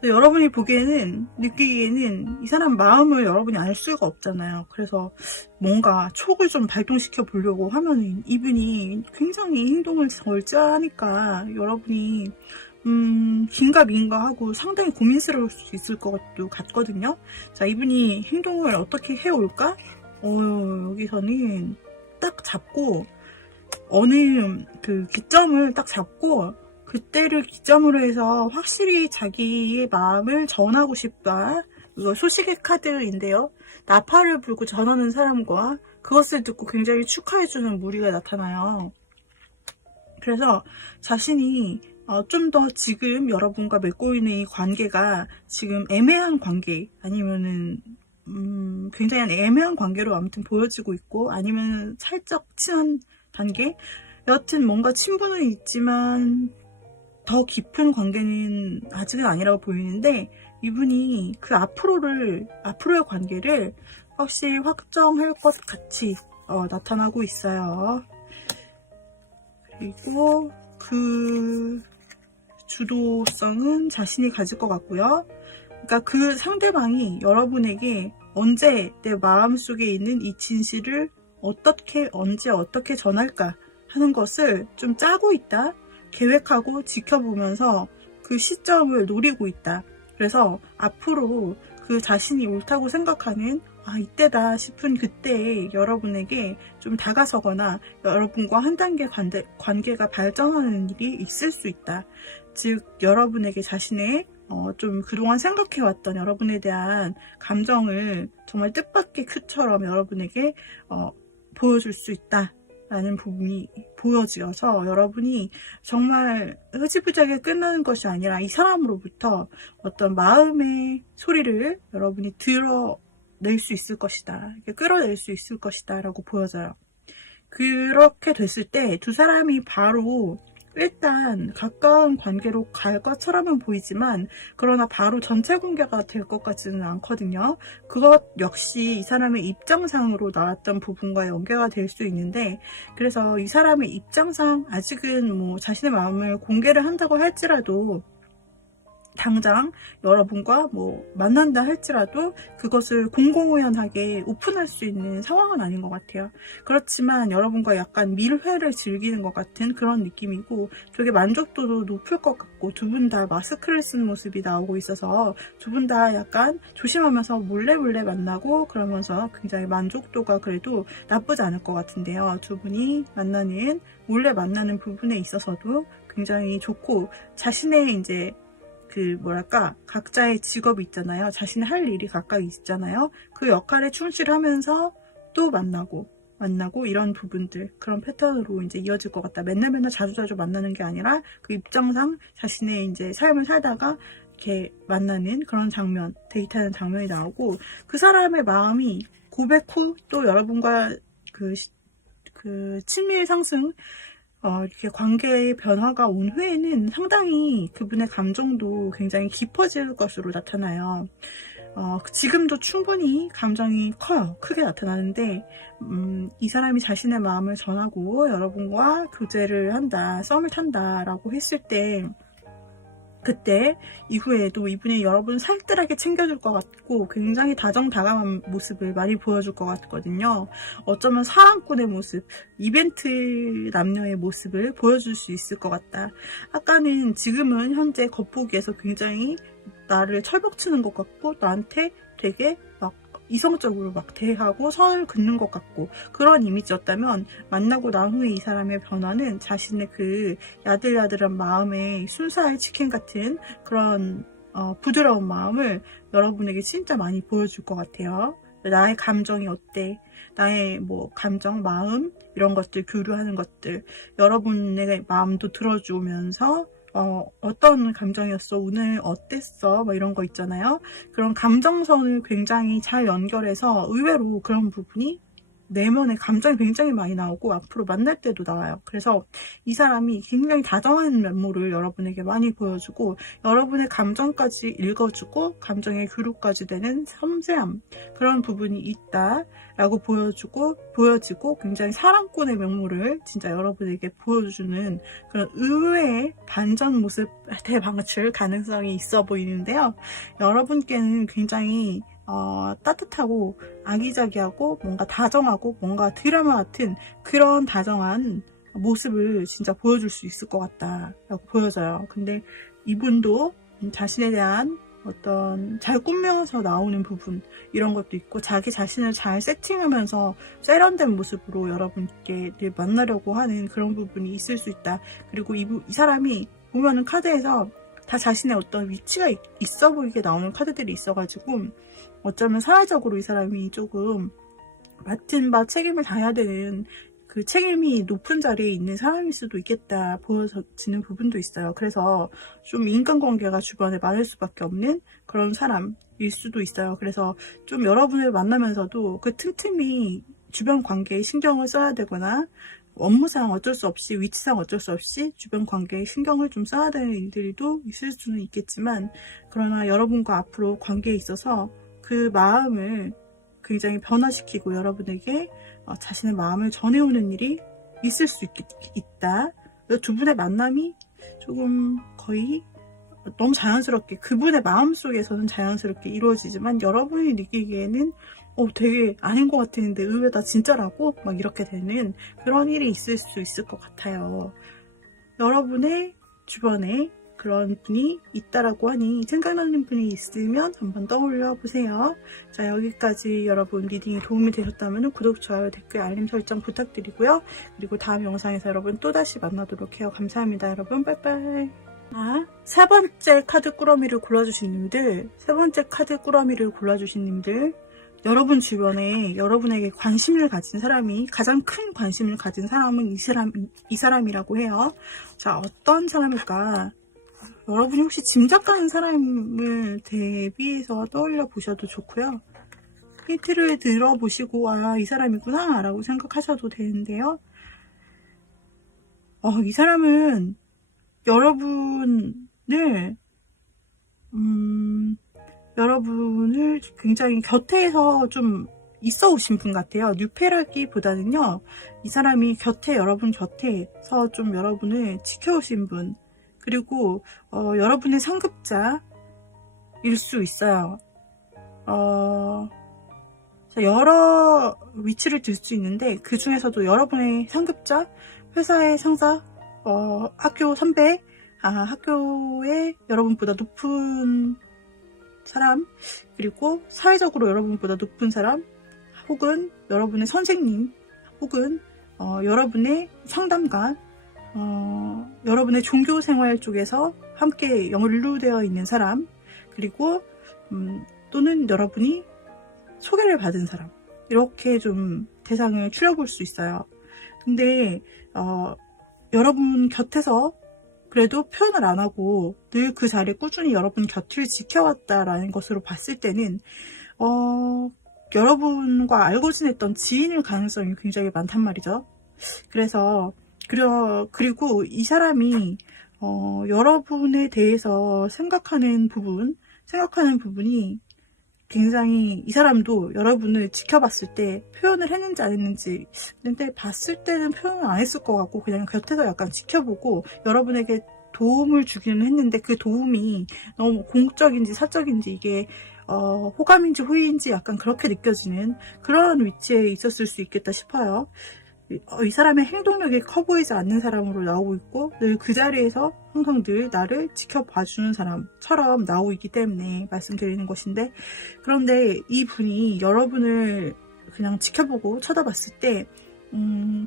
근데 여러분이 보기에는, 느끼기에는 이 사람 마음을 여러분이 알 수가 없잖아요. 그래서 뭔가 촉을 좀 발동시켜 보려고 하면은 이분이 굉장히 행동을 절제하니까 여러분이 긴가 민가 하고 상당히 고민스러울 수 있을 것도 같거든요. 자, 이분이 행동을 어떻게 해올까? 여기서는 딱 잡고, 어느 그 기점을 딱 잡고, 그때를 기점으로 해서 확실히 자기의 마음을 전하고 싶다. 이거 소식의 카드인데요. 나팔을 불고 전하는 사람과 그것을 듣고 굉장히 축하해주는 무리가 나타나요. 그래서 자신이 좀 더 지금 여러분과 맺고 있는 이 관계가 지금 애매한 관계, 아니면은 굉장히 애매한 관계로 아무튼 보여지고 있고, 아니면 살짝 친한 단계, 여하튼 뭔가 친분은 있지만 더 깊은 관계는 아직은 아니라고 보이는데, 이분이 그 앞으로의 관계를 확실히 확정할 것 같이 나타나고 있어요. 그리고 그 주도성은 자신이 가질 것 같고요. 그러니까 그 상대방이 여러분에게 언제 내 마음속에 있는 이 진실을 언제 어떻게 전할까 하는 것을 좀 짜고 있다. 계획하고 지켜보면서 그 시점을 노리고 있다. 그래서 앞으로 그 자신이 옳다고 생각하는 이때다 싶은 그때에 여러분에게 좀 다가서거나 여러분과 한 단계 관계가 발전하는 일이 있을 수 있다. 즉 여러분에게 자신의 좀 그동안 생각해왔던 여러분에 대한 감정을 정말 뜻밖의 큐처럼 여러분에게 보여줄 수 있다 라는 부분이 보여지어서, 여러분이 정말 흐지부지하게 끝나는 것이 아니라 이 사람으로부터 어떤 마음의 소리를 여러분이 드러낼 수 있을 것이다, 끌어낼 수 있을 것이다 라고 보여져요. 그렇게 됐을 때 두 사람이 바로 일단 가까운 관계로 갈 것처럼은 보이지만, 그러나 바로 전체 관계가 될 것 같지는 않거든요. 그것 역시 이 사람의 입장상으로 나왔던 부분과 연계가 될 수 있는데, 그래서 이 사람의 입장상 아직은 뭐 자신의 마음을 공개를 한다고 할지라도, 당장 여러분과 뭐 만난다 할지라도 그것을 공공연하게 오픈할 수 있는 상황은 아닌 것 같아요. 그렇지만 여러분과 약간 밀회를 즐기는 것 같은 그런 느낌이고, 되게 만족도도 높을 것 같고, 두 분 다 마스크를 쓴 모습이 나오고 있어서 두 분 다 약간 조심하면서 몰래 만나고, 그러면서 굉장히 만족도가 그래도 나쁘지 않을 것 같은데요. 두 분이 몰래 만나는 부분에 있어서도 굉장히 좋고, 자신의 이제 각자의 직업이 있잖아요. 자신이 할 일이 각각 있잖아요. 그 역할에 충실하면서 또 만나고 이런 부분들, 그런 패턴으로 이제 이어질 것 같다. 맨날 자주 만나는 게 아니라 그 입장상 자신의 이제 삶을 살다가 이렇게 만나는 그런 장면, 데이트하는 장면이 나오고, 그 사람의 마음이 고백 후 또 여러분과 그 친밀 상승, 이렇게 관계의 변화가 온 후에는 상당히 그분의 감정도 굉장히 깊어질 것으로 나타나요. 지금도 충분히 감정이 크게 나타나는데, 이 사람이 자신의 마음을 전하고 여러분과 교제를 한다, 썸을 탄다라고 했을 때, 그때 이후에도 이분이 여러분 살뜰하게 챙겨줄 것 같고, 굉장히 다정다감한 모습을 많이 보여줄 것 같거든요. 어쩌면 사랑꾼의 모습, 이벤트 남녀의 모습을 보여줄 수 있을 것 같다. 지금은 현재 겉보기에서 굉장히 나를 철벽치는 것 같고, 나한테 되게 이성적으로 대하고 선을 긋는 것 같고, 그런 이미지였다면, 만나고 난 후에 이 사람의 변화는 자신의 그 야들야들한 마음의 순살 치킨 같은 그런 부드러운 마음을 여러분에게 진짜 많이 보여줄 것 같아요. 나의 감정이 어때? 나의 감정, 마음, 이런 것들 교류하는 것들, 여러분의 마음도 들어주면서 어떤 감정이었어? 오늘 어땠어? 이런 거 있잖아요. 그런 감정선을 굉장히 잘 연결해서 의외로 그런 부분이 내면에 감정이 굉장히 많이 나오고 앞으로 만날 때도 나와요. 그래서 이 사람이 굉장히 다정한 면모를 여러분에게 많이 보여주고 여러분의 감정까지 읽어주고 감정의 교류까지 되는 섬세함, 그런 부분이 있다라고 보여지고 굉장히 사랑꾼의 면모를 진짜 여러분에게 보여주는 그런 의외의 반전 모습 대방출 가능성이 있어 보이는데요. 여러분께는 굉장히 따뜻하고 아기자기하고 뭔가 다정하고 뭔가 드라마 같은 그런 다정한 모습을 진짜 보여줄 수 있을 것 같다라고 보여져요. 근데 이분도 자신에 대한 어떤 잘 꾸며서 나오는 부분, 이런 것도 있고 자기 자신을 잘 세팅하면서 세련된 모습으로 여러분께 만나려고 하는 그런 부분이 있을 수 있다. 그리고 이 사람이 보면은 카드에서 다 자신의 어떤 위치가 있어 보이게 나오는 카드들이 있어가지고 어쩌면 사회적으로 이 사람이 조금 맡은 바 책임을 다해야 되는 그 책임이 높은 자리에 있는 사람일 수도 있겠다 보여지는 부분도 있어요. 그래서 좀 인간관계가 주변에 많을 수밖에 없는 그런 사람일 수도 있어요. 그래서 좀 여러분을 만나면서도 그 틈틈이 주변 관계에 신경을 써야 되거나 업무상 어쩔 수 없이, 위치상 어쩔 수 없이 주변 관계에 신경을 좀 써야 되는 일들도 있을 수는 있겠지만, 그러나 여러분과 앞으로 관계에 있어서 그 마음을 굉장히 변화시키고 여러분에게 자신의 마음을 전해오는 일이 있을 수 있다. 두 분의 만남이 조금 거의 너무 자연스럽게, 그분의 마음속에서는 자연스럽게 이루어지지만 여러분이 느끼기에는 되게 아닌 것 같았는데 의외다, 진짜라고? 막 이렇게 되는 그런 일이 있을 수 있을 것 같아요. 여러분의 주변에 그런 분이 있다라고 하니 생각나는 분이 있으면 한번 떠올려 보세요. 자, 여기까지 여러분 리딩이 도움이 되셨다면 구독, 좋아요, 댓글, 알림 설정 부탁드리고요. 그리고 다음 영상에서 여러분 또다시 만나도록 해요. 감사합니다. 여러분 빠이빠이. 세 번째 카드 꾸러미를 골라주신 님들, 여러분 주변에 여러분에게 관심을 가진 사람이, 가장 큰 관심을 가진 사람은 이 사람이라고 해요. 자, 어떤 사람일까? 여러분이 혹시 짐작가는 사람을 대비해서 떠올려 보셔도 좋고요. 힌트를 들어보시고 이 사람이구나 라고 생각하셔도 되는데요. 이 사람은 여러분을 굉장히 곁에서 좀 있어 오신 분 같아요. 뉴페라기보다는요, 이 사람이 여러분 곁에서 좀 여러분을 지켜오신 분, 그리고 여러분의 상급자일 수 있어요. 여러 위치를 들 수 있는데 그 중에서도 여러분의 상급자, 회사의 상사, 학교 선배, 학교에 여러분보다 높은 사람, 그리고 사회적으로 여러분보다 높은 사람, 혹은 여러분의 선생님, 혹은 여러분의 상담가, 여러분의 종교생활 쪽에서 함께 연루되어 있는 사람, 그리고 또는 여러분이 소개를 받은 사람, 이렇게 좀 대상을 추려볼 수 있어요. 근데 여러분 곁에서 그래도 표현을 안 하고 늘 그 자리에 꾸준히 여러분 곁을 지켜왔다라는 것으로 봤을 때는 여러분과 알고 지냈던 지인일 가능성이 굉장히 많단 말이죠. 그리고 이 사람이 여러분에 대해서 생각하는 부분이 굉장히, 이 사람도 여러분을 지켜봤을 때 표현을 했는지 안 했는지, 근데 봤을 때는 표현을 안 했을 것 같고 그냥 곁에서 약간 지켜보고 여러분에게 도움을 주기는 했는데, 그 도움이 너무 공적인지 사적인지, 이게 호감인지 호의인지 약간 그렇게 느껴지는 그런 위치에 있었을 수 있겠다 싶어요. 이 사람의 행동력이 커 보이지 않는 사람으로 나오고 있고, 늘 그 자리에서 항상 늘 나를 지켜봐주는 사람처럼 나오고 있기 때문에 말씀드리는 것인데, 그런데 이 분이 여러분을 그냥 지켜보고 쳐다봤을 때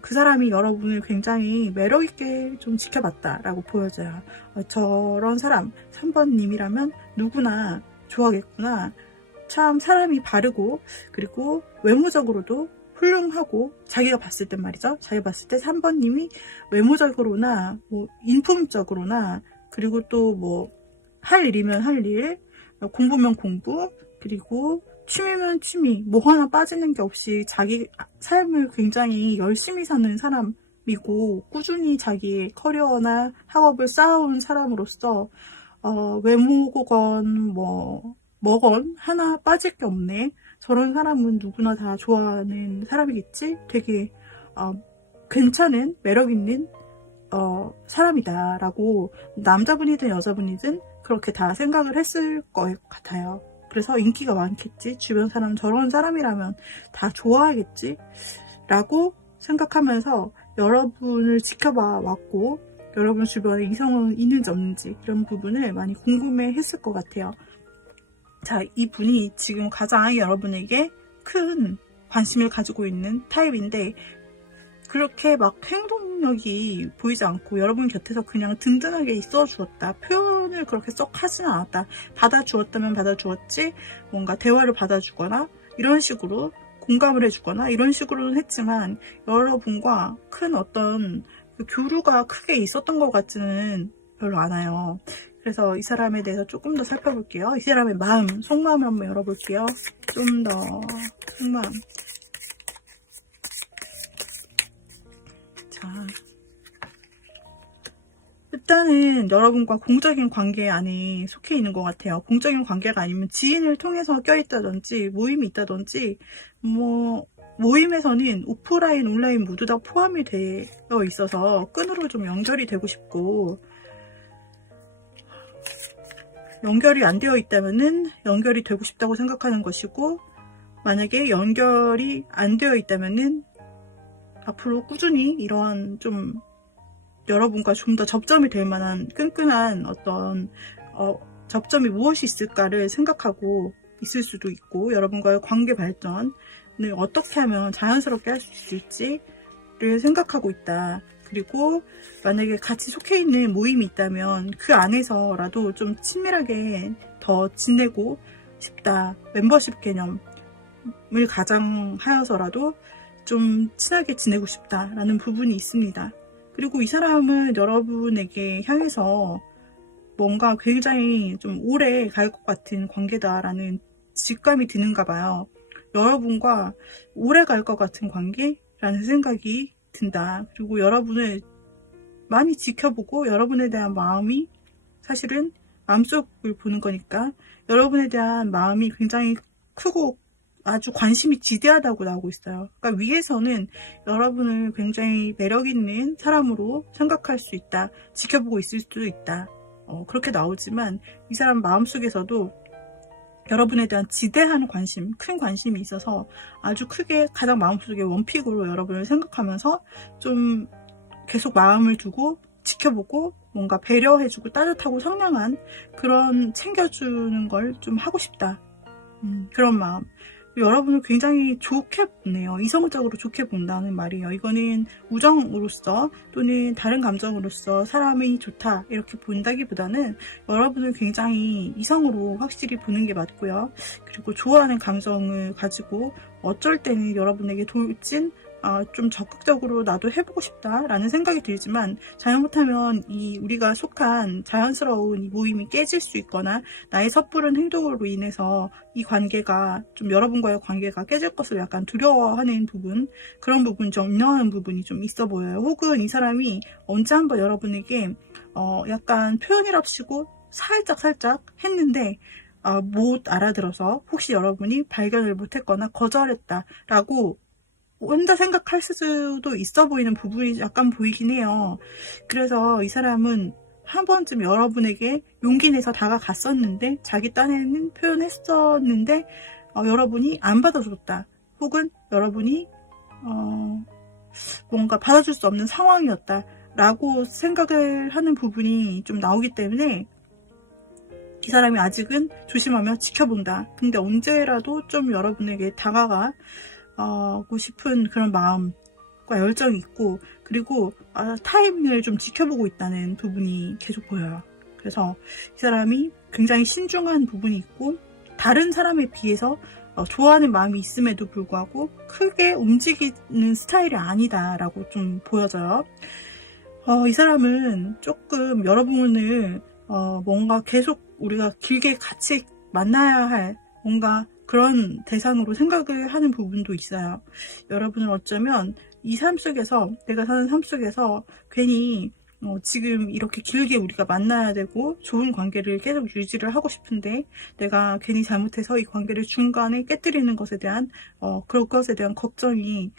그 사람이 여러분을 굉장히 매력있게 좀 지켜봤다라고 보여져요. 저런 사람, 3번님이라면 누구나 좋아하겠구나. 참 사람이 바르고, 그리고 외모적으로도 훌륭하고, 자기가 봤을 때 말이죠. 자기가 봤을 때 3번님이 외모적으로나 인품적으로나, 그리고 또 할 일이면 할 일, 공부면 공부, 그리고 취미면 취미, 뭐 하나 빠지는 게 없이 자기 삶을 굉장히 열심히 사는 사람이고, 꾸준히 자기의 커리어나 학업을 쌓아온 사람으로서, 외모건, 뭐건 하나 빠질 게 없네. 저런 사람은 누구나 다 좋아하는 사람이겠지? 되게, 괜찮은, 매력있는, 사람이다. 라고, 남자분이든 여자분이든 그렇게 다 생각을 했을 것 같아요. 그래서 인기가 많겠지. 주변 사람 저런 사람이라면 다 좋아하겠지. 라고 생각하면서 여러분을 지켜봐 왔고, 여러분 주변에 이성은 있는지 없는지 이런 부분을 많이 궁금해 했을 것 같아요. 자, 이분이 지금 가장 여러분에게 큰 관심을 가지고 있는 타입인데, 그렇게 막 행동력이 보이지 않고 여러분 곁에서 그냥 든든하게 있어 주었다. 표현을 그렇게 썩 하진 않았다. 받아주었다면 받아주었지, 뭔가 대화를 받아주거나 이런 식으로 공감을 해주거나 이런 식으로는 했지만, 여러분과 큰 어떤 그 교류가 크게 있었던 것 같지는 별로 않아요. 그래서 이 사람에 대해서 조금 더 살펴볼게요. 이 사람의 마음, 속마음을 한번 열어볼게요. 좀 더 속마음. 자, 일단은 여러분과 공적인 관계 안에 속해 있는 것 같아요. 공적인 관계가 아니면 지인을 통해서 껴있다든지 모임이 있다든지, 모임에서는 오프라인, 온라인 모두 다 포함이 되어 있어서 끈으로 좀 연결이 되고 싶고, 연결이 안 되어 있다면은 연결이 되고 싶다고 생각하는 것이고, 만약에 연결이 안 되어 있다면은 앞으로 꾸준히 이러한 좀 여러분과 좀 더 접점이 될 만한 끈끈한 어떤 접점이 무엇이 있을까를 생각하고 있을 수도 있고, 여러분과의 관계 발전을 어떻게 하면 자연스럽게 할 수 있을지를 생각하고 있다. 그리고 만약에 같이 속해 있는 모임이 있다면 그 안에서라도 좀 친밀하게 더 지내고 싶다. 멤버십 개념을 가장하여서라도 좀 친하게 지내고 싶다라는 부분이 있습니다. 그리고 이 사람은 여러분에게 향해서 뭔가 굉장히 좀 오래 갈 것 같은 관계다라는 직감이 드는가 봐요. 여러분과 오래 갈 것 같은 관계라는 생각이 든다. 그리고 여러분을 많이 지켜보고 여러분에 대한 마음이, 사실은 마음속을 보는 거니까 여러분에 대한 마음이 굉장히 크고 아주 관심이 지대하다고 나오고 있어요. 그러니까 위에서는 여러분을 굉장히 매력있는 사람으로 생각할 수 있다. 지켜보고 있을 수도 있다. 그렇게 나오지만 이 사람 마음속에서도 여러분에 대한 지대한 관심, 큰 관심이 있어서 아주 크게 가장 마음속에 원픽으로 여러분을 생각하면서 좀 계속 마음을 두고 지켜보고 뭔가 배려해주고 따뜻하고 상냥한 그런 챙겨주는 걸 좀 하고 싶다. 그런 마음. 여러분을 굉장히 좋게 보네요. 이성적으로 좋게 본다는 말이에요. 이거는 우정으로서 또는 다른 감정으로서 사람이 좋다 이렇게 본다기보다는 여러분을 굉장히 이성으로 확실히 보는 게 맞고요. 그리고 좋아하는 감정을 가지고 어쩔 때는 여러분에게 돌진, 좀 적극적으로 나도 해보고 싶다라는 생각이 들지만, 잘못하면 우리가 속한 자연스러운 이 모임이 깨질 수 있거나 나의 섣부른 행동으로 인해서 이 관계가 좀, 여러분과의 관계가 깨질 것을 약간 두려워하는 부분, 그런 부분, 좀 염려하는 부분이 좀 있어 보여요. 혹은 이 사람이 언제 한번 여러분에게 약간 표현이랍시고 살짝 했는데 못 알아들어서 혹시 여러분이 발견을 못했거나 거절했다라고 혼자 생각할 수도 있어 보이는 부분이 약간 보이긴 해요. 그래서 이 사람은 한 번쯤 여러분에게 용기 내서 다가갔었는데, 자기 딴에는 표현했었는데 여러분이 안 받아줬다. 혹은 여러분이 뭔가 받아줄 수 없는 상황이었다 라고 생각을 하는 부분이 좀 나오기 때문에 이 사람이 아직은 조심하며 지켜본다. 근데 언제라도 좀 여러분에게 다가가고 싶은 그런 마음과 열정이 있고, 그리고 타이밍을 좀 지켜보고 있다는 부분이 계속 보여요. 그래서 이 사람이 굉장히 신중한 부분이 있고, 다른 사람에 비해서 좋아하는 마음이 있음에도 불구하고 크게 움직이는 스타일이 아니다라고 좀 보여져요. 이 사람은 조금 여러분을 뭔가 계속 우리가 길게 같이 만나야 할 뭔가 그런 대상으로 생각을 하는 부분도 있어요. 여러분은 어쩌면 이 삶 속에서, 내가 사는 삶 속에서 괜히 지금 이렇게 길게 우리가 만나야 되고 좋은 관계를 계속 유지를 하고 싶은데 내가 괜히 잘못해서 이 관계를 중간에 깨뜨리는 것에 대한 그런 것에 대한 걱정이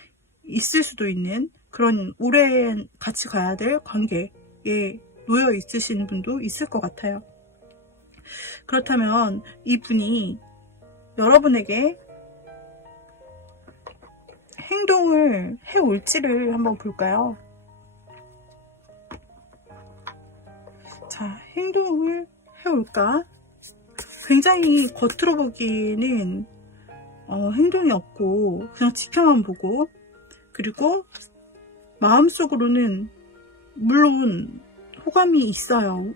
있을 수도 있는, 그런 오래 같이 가야 될 관계에 놓여 있으신 분도 있을 것 같아요. 그렇다면 이분이 여러분에게 행동을 해올지를 한번 볼까요? 자, 행동을 해올까? 굉장히 겉으로 보기에는 행동이 없고 그냥 지켜만 보고, 그리고 마음속으로는 물론 호감이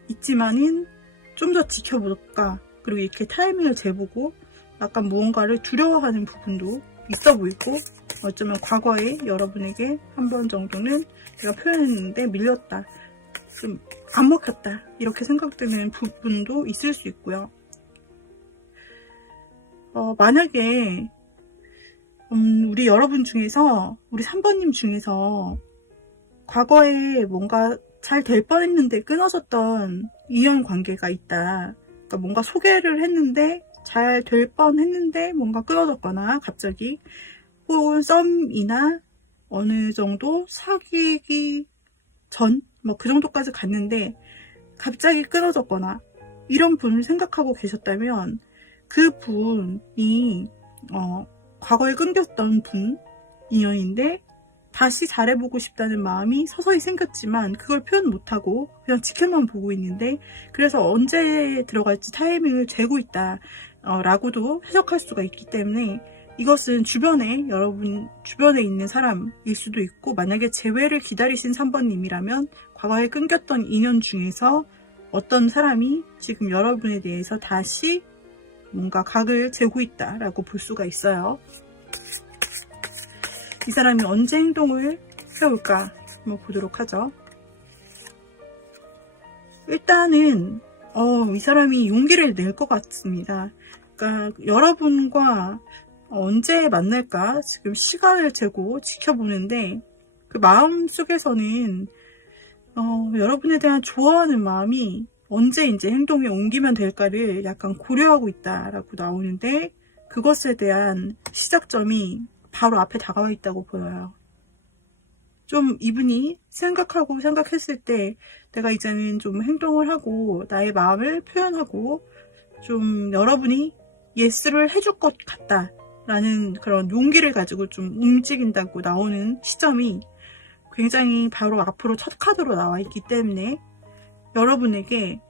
있지만은 좀 더 지켜볼까, 그리고 이렇게 타이밍을 재보고 약간 무언가를 두려워하는 부분도 있어 보이고, 어쩌면 과거에 여러분에게 한 번 정도는 제가 표현했는데 밀렸다, 좀 안 먹혔다, 이렇게 생각되는 부분도 있을 수 있고요. 만약에 우리 여러분 중에서, 우리 3번님 중에서 과거에 뭔가 잘 될 뻔했는데 끊어졌던 인연 관계가 있다. 그러니까 뭔가 소개를 했는데 잘 될 뻔했는데 뭔가 끊어졌거나 갑자기, 혹은 썸이나 어느 정도 사귀기 전 뭐 그 정도까지 갔는데 갑자기 끊어졌거나 이런 분을 생각하고 계셨다면, 그 분이 과거에 끊겼던 분 인연인데 다시 잘해보고 싶다는 마음이 서서히 생겼지만 그걸 표현 못하고 그냥 지켜만 보고 있는데, 그래서 언제 들어갈지 타이밍을 재고 있다 라고도 해석할 수가 있기 때문에, 이것은 여러분 주변에 있는 사람일 수도 있고, 만약에 재회를 기다리신 3번님이라면 과거에 끊겼던 인연 중에서 어떤 사람이 지금 여러분에 대해서 다시 뭔가 각을 재고 있다라고 볼 수가 있어요. 이 사람이 언제 행동을 해올까 한번 보도록 하죠. 일단은 이 사람이 용기를 낼 것 같습니다. 그러니까 여러분과 언제 만날까 지금 시간을 재고 지켜보는데, 그 마음 속에서는 여러분에 대한 좋아하는 마음이 언제 이제 행동에 옮기면 될까를 약간 고려하고 있다라고 나오는데, 그것에 대한 시작점이 바로 앞에 다가와 있다고 보여요. 좀 이분이 생각했을 때 내가 이제는 좀 행동을 하고 나의 마음을 표현하고 좀 여러분이 예스를 해줄 것 같다 라는 그런 용기를 가지고 좀 움직인다고 나오는 시점이 굉장히 바로 앞으로 첫 카드로 나와 있기 때문에, 여러분에게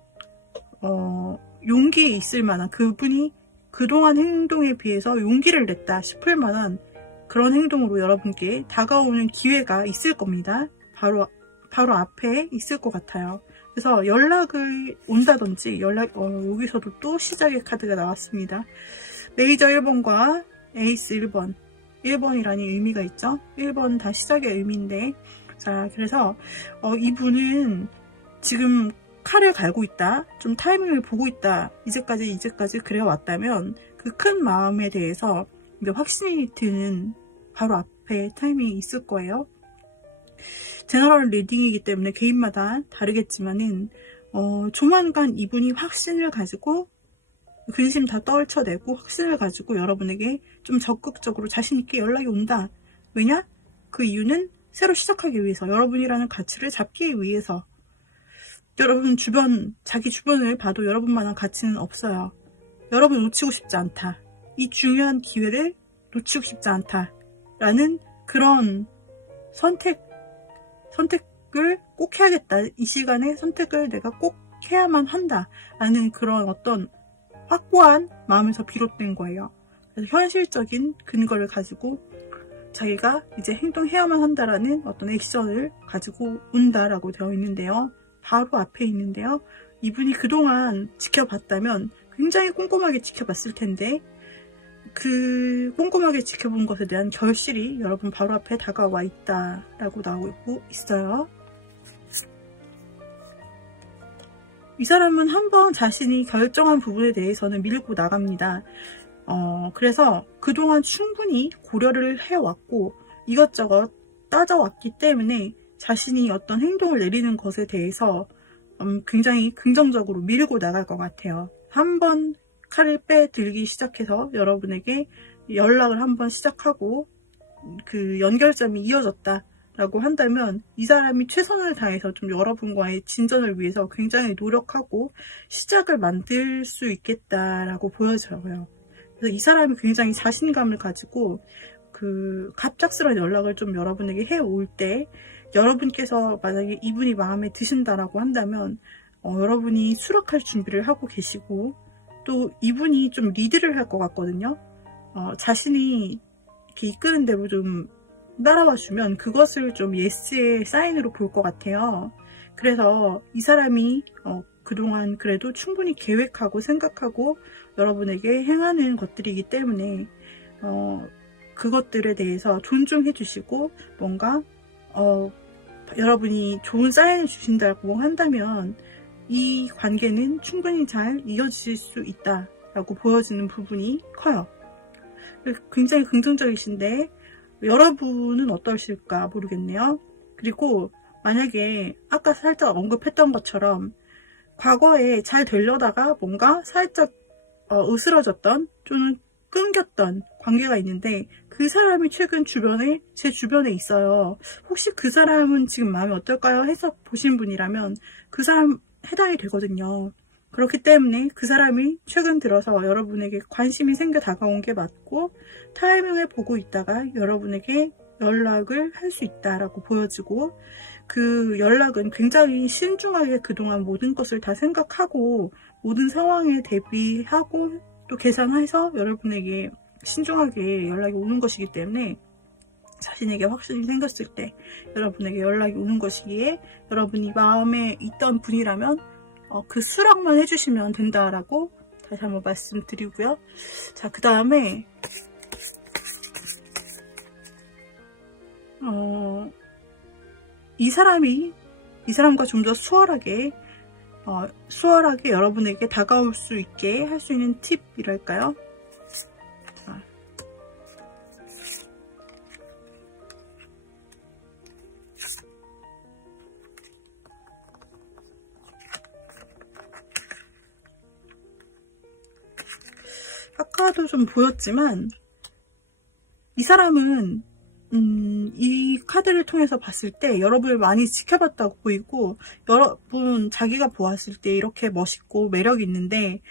용기 있을 만한, 그분이 그동안 행동에 비해서 용기를 냈다 싶을 만한 그런 행동으로 여러분께 다가오는 기회가 있을 겁니다. 바로 앞에 있을 것 같아요. 그래서 연락을 온다든지, 여기서도 또 시작의 카드가 나왔습니다. 메이저 1번과 에이스 1번. 1번이라는 의미가 있죠. 1번 다 시작의 의미인데, 자, 그래서 이분은 지금 칼을 갈고 있다, 좀 타이밍을 보고 있다, 이제까지 그래 왔다면 그 큰 마음에 대해서 확신이 드는 바로 앞에 타이밍이 있을 거예요. 제너럴 리딩이기 때문에 개인마다 다르겠지만은 조만간 이분이 확신을 가지고, 근심 다 떨쳐내고 확신을 가지고 여러분에게 좀 적극적으로 자신있게 연락이 온다. 왜냐? 그 이유는 새로 시작하기 위해서, 여러분이라는 가치를 잡기 위해서. 여러분 자기 주변을 봐도 여러분만한 가치는 없어요. 여러분 놓치고 싶지 않다, 이 중요한 기회를 놓치고 싶지 않다 라는 그런 선택을 꼭 해야겠다, 이 시간에 선택을 내가 꼭 해야만 한다 라는 그런 어떤 확고한 마음에서 비롯된 거예요. 그래서 현실적인 근거를 가지고 자기가 이제 행동해야만 한다라는 어떤 액션을 가지고 온다라고 되어 있는데요. 바로 앞에 있는데요. 이분이 그동안 지켜봤다면 굉장히 꼼꼼하게 지켜봤을 텐데, 그 꼼꼼하게 지켜본 것에 대한 결실이 여러분 바로 앞에 다가와 있다라고 나오고 있어요. 이 사람은 한번 자신이 결정한 부분에 대해서는 밀고 나갑니다. 그래서 그동안 충분히 고려를 해왔고 이것저것 따져왔기 때문에 자신이 어떤 행동을 내리는 것에 대해서 굉장히 긍정적으로 밀고 나갈 것 같아요. 한번 칼을 빼들기 시작해서 여러분에게 연락을 한번 시작하고 그 연결점이 이어졌다 라고 한다면 이 사람이 최선을 다해서 좀 여러분과의 진전을 위해서 굉장히 노력하고 시작을 만들 수 있겠다라고 보여져요. 그래서 이 사람이 굉장히 자신감을 가지고 그 갑작스러운 연락을 좀 여러분에게 해올 때 여러분께서 만약에 이분이 마음에 드신다라고 한다면 여러분이 수락할 준비를 하고 계시고 또 이분이 좀 리드를 할 것 같거든요. 자신이 이렇게 이끄는 대로 좀 따라와 주면 그것을 좀 예스의 사인으로 볼 것 같아요. 그래서 이 사람이 그동안 그래도 충분히 계획하고 생각하고 여러분에게 행하는 것들이기 때문에 그것들에 대해서 존중해 주시고 뭔가 여러분이 좋은 사인을 주신다고 한다면 이 관계는 충분히 잘 이어질 수 있다라고 보여지는 부분이 커요. 굉장히 긍정적이신데 여러분은 어떠실까 모르겠네요. 그리고 만약에 아까 살짝 언급했던 것처럼 과거에 잘 되려다가 뭔가 살짝 으스러졌던 좀 끊겼던 관계가 있는데 그 사람이 최근 제 주변에 있어요. 혹시 그 사람은 지금 마음이 어떨까요? 해서 보신 분이라면 그 사람 해당이 되거든요. 그렇기 때문에 그 사람이 최근 들어서 여러분에게 관심이 생겨 다가온 게 맞고 타이밍을 보고 있다가 여러분에게 연락을 할 수 있다라고 보여지고 그 연락은 굉장히 신중하게 그동안 모든 것을 다 생각하고 모든 상황에 대비하고 또 계산해서 여러분에게 신중하게 연락이 오는 것이기 때문에 자신에게 확신이 생겼을 때 여러분에게 연락이 오는 것이기에 여러분이 마음에 있던 분이라면 그 수락만 해주시면 된다라고 다시 한번 말씀드리고요. 자, 그 다음에 이 사람과 좀 더 수월하게 여러분에게 다가올 수 있게 할 수 있는 팁이랄까요? 아까도 좀 보였지만 이 사람은 이 카드를 통해서 봤을 때 여러분을 많이 지켜봤다고 보이고 여러분 자기가 보았을 때 이렇게 멋있고 매력 있는데